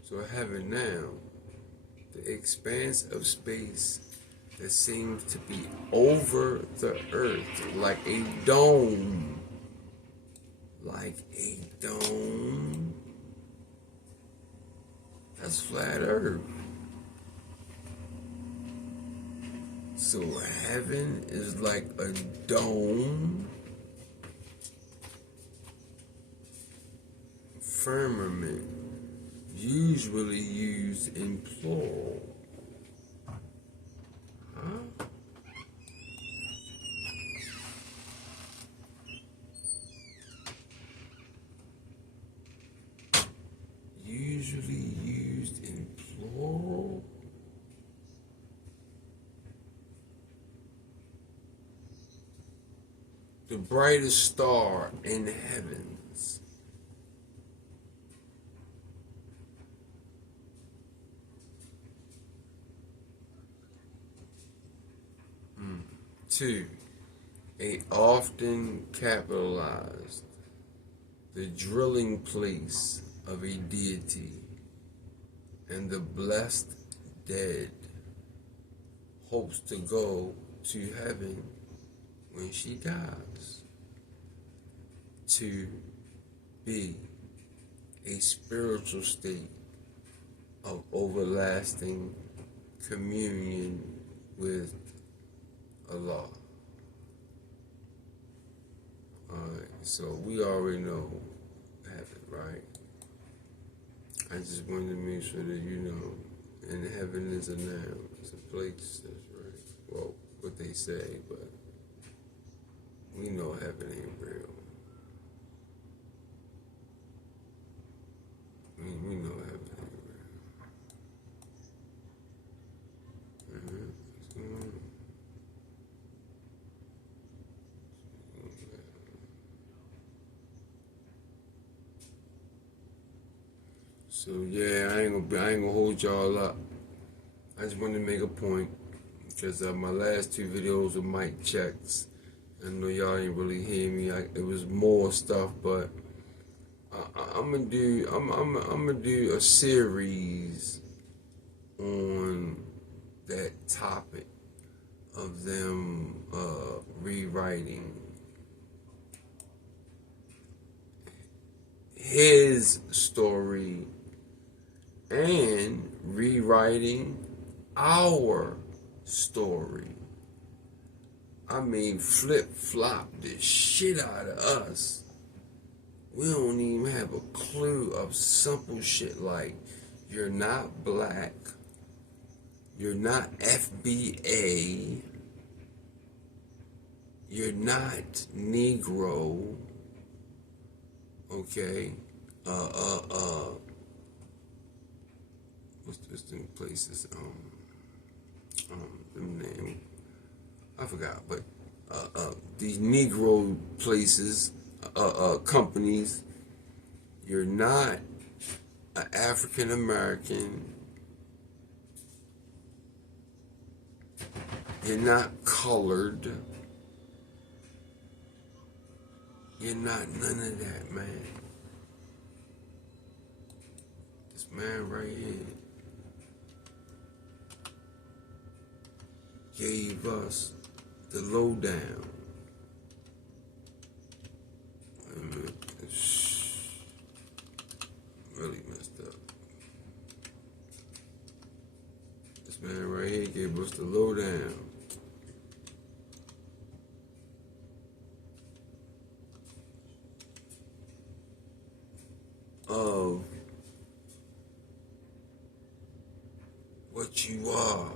So heaven now, the expanse of space that seems to be over the earth, like a dome. Like a dome. That's flat earth. So heaven is like a dome. Firmament, usually used in plural. Huh? Usually used in plural? The brightest star in the heavens. Two, a often capitalized, the drilling place of a deity, and the blessed dead hopes to go to heaven when she dies. to be a spiritual state of everlasting communion with Allah. Alright, so we already know heaven, right? I just wanted to make sure that you know, and heaven is a noun, it's a place, that's right. Well, what they say, but we know heaven ain't real. We know heaven ain't real. What's going on? So yeah, I ain't gonna hold y'all up. I just wanted to make a point because my last two videos were mic checks. I know y'all ain't really hear me. It was more stuff, but I'm gonna do a series on that topic of them rewriting his story and rewriting our story. I mean, flip-flop the shit out of us. We don't even have a clue of simple shit like, you're not black, you're not FBA, you're not Negro, okay? What's them places? Them name, I forgot, but these Negro places, companies. You're not an African American. You're not colored. You're not none of that, man. This man right here gave us the lowdown. Really messed up. This man right here gave us the lowdown. Of what you are.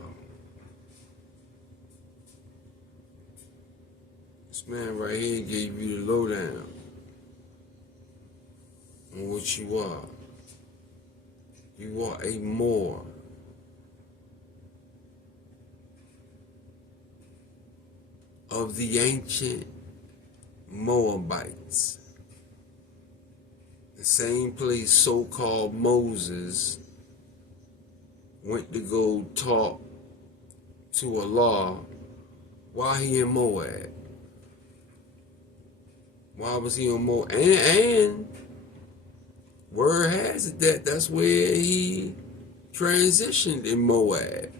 This man right here gave you the lowdown on what you are. You are a Moor. Of the ancient Moabites. The same place so-called Moses went to go talk to Allah while he in Moab. Why was he in Moab? And word has it that that's where he transitioned in Moab.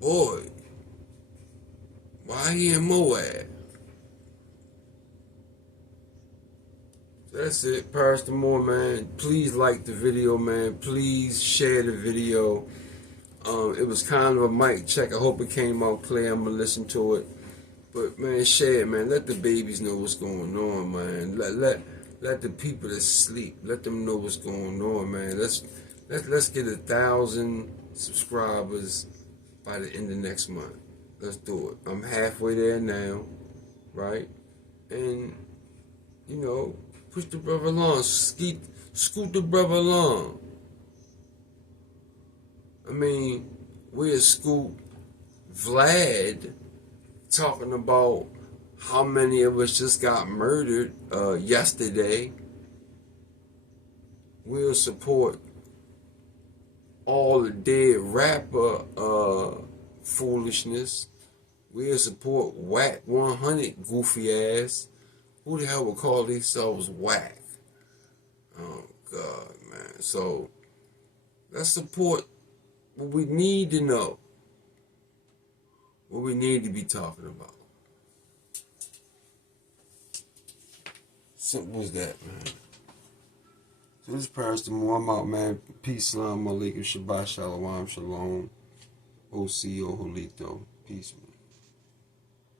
Boy, why he in Moab? That's it, Pastor Moore, man. Please like the video, man. Please share the video. It was kind of a mic check. I hope it came out clear. I'm going to listen to it. But, man, share it, man. Let the babies know what's going on, man. Let the people that sleep, let them know what's going on, man. Let's get 1,000 subscribers by the end of next month. Let's do it. I'm halfway there now, right? And, you know, push the brother along, scoot the brother along. I mean, we'll scoot Vlad talking about how many of us just got murdered yesterday. We'll support all the dead rapper foolishness. We'll support Whack 100 goofy ass. Who the hell would call themselves Whack? Oh, God, man. So, let's support what we need to know. What we need to be talking about. Simple as that, man. So this is Pastor Moore. I'm out, man. Peace, salam alaikum, Shabbat, shalom, shalom. O.C.O. Holito. Peace, man.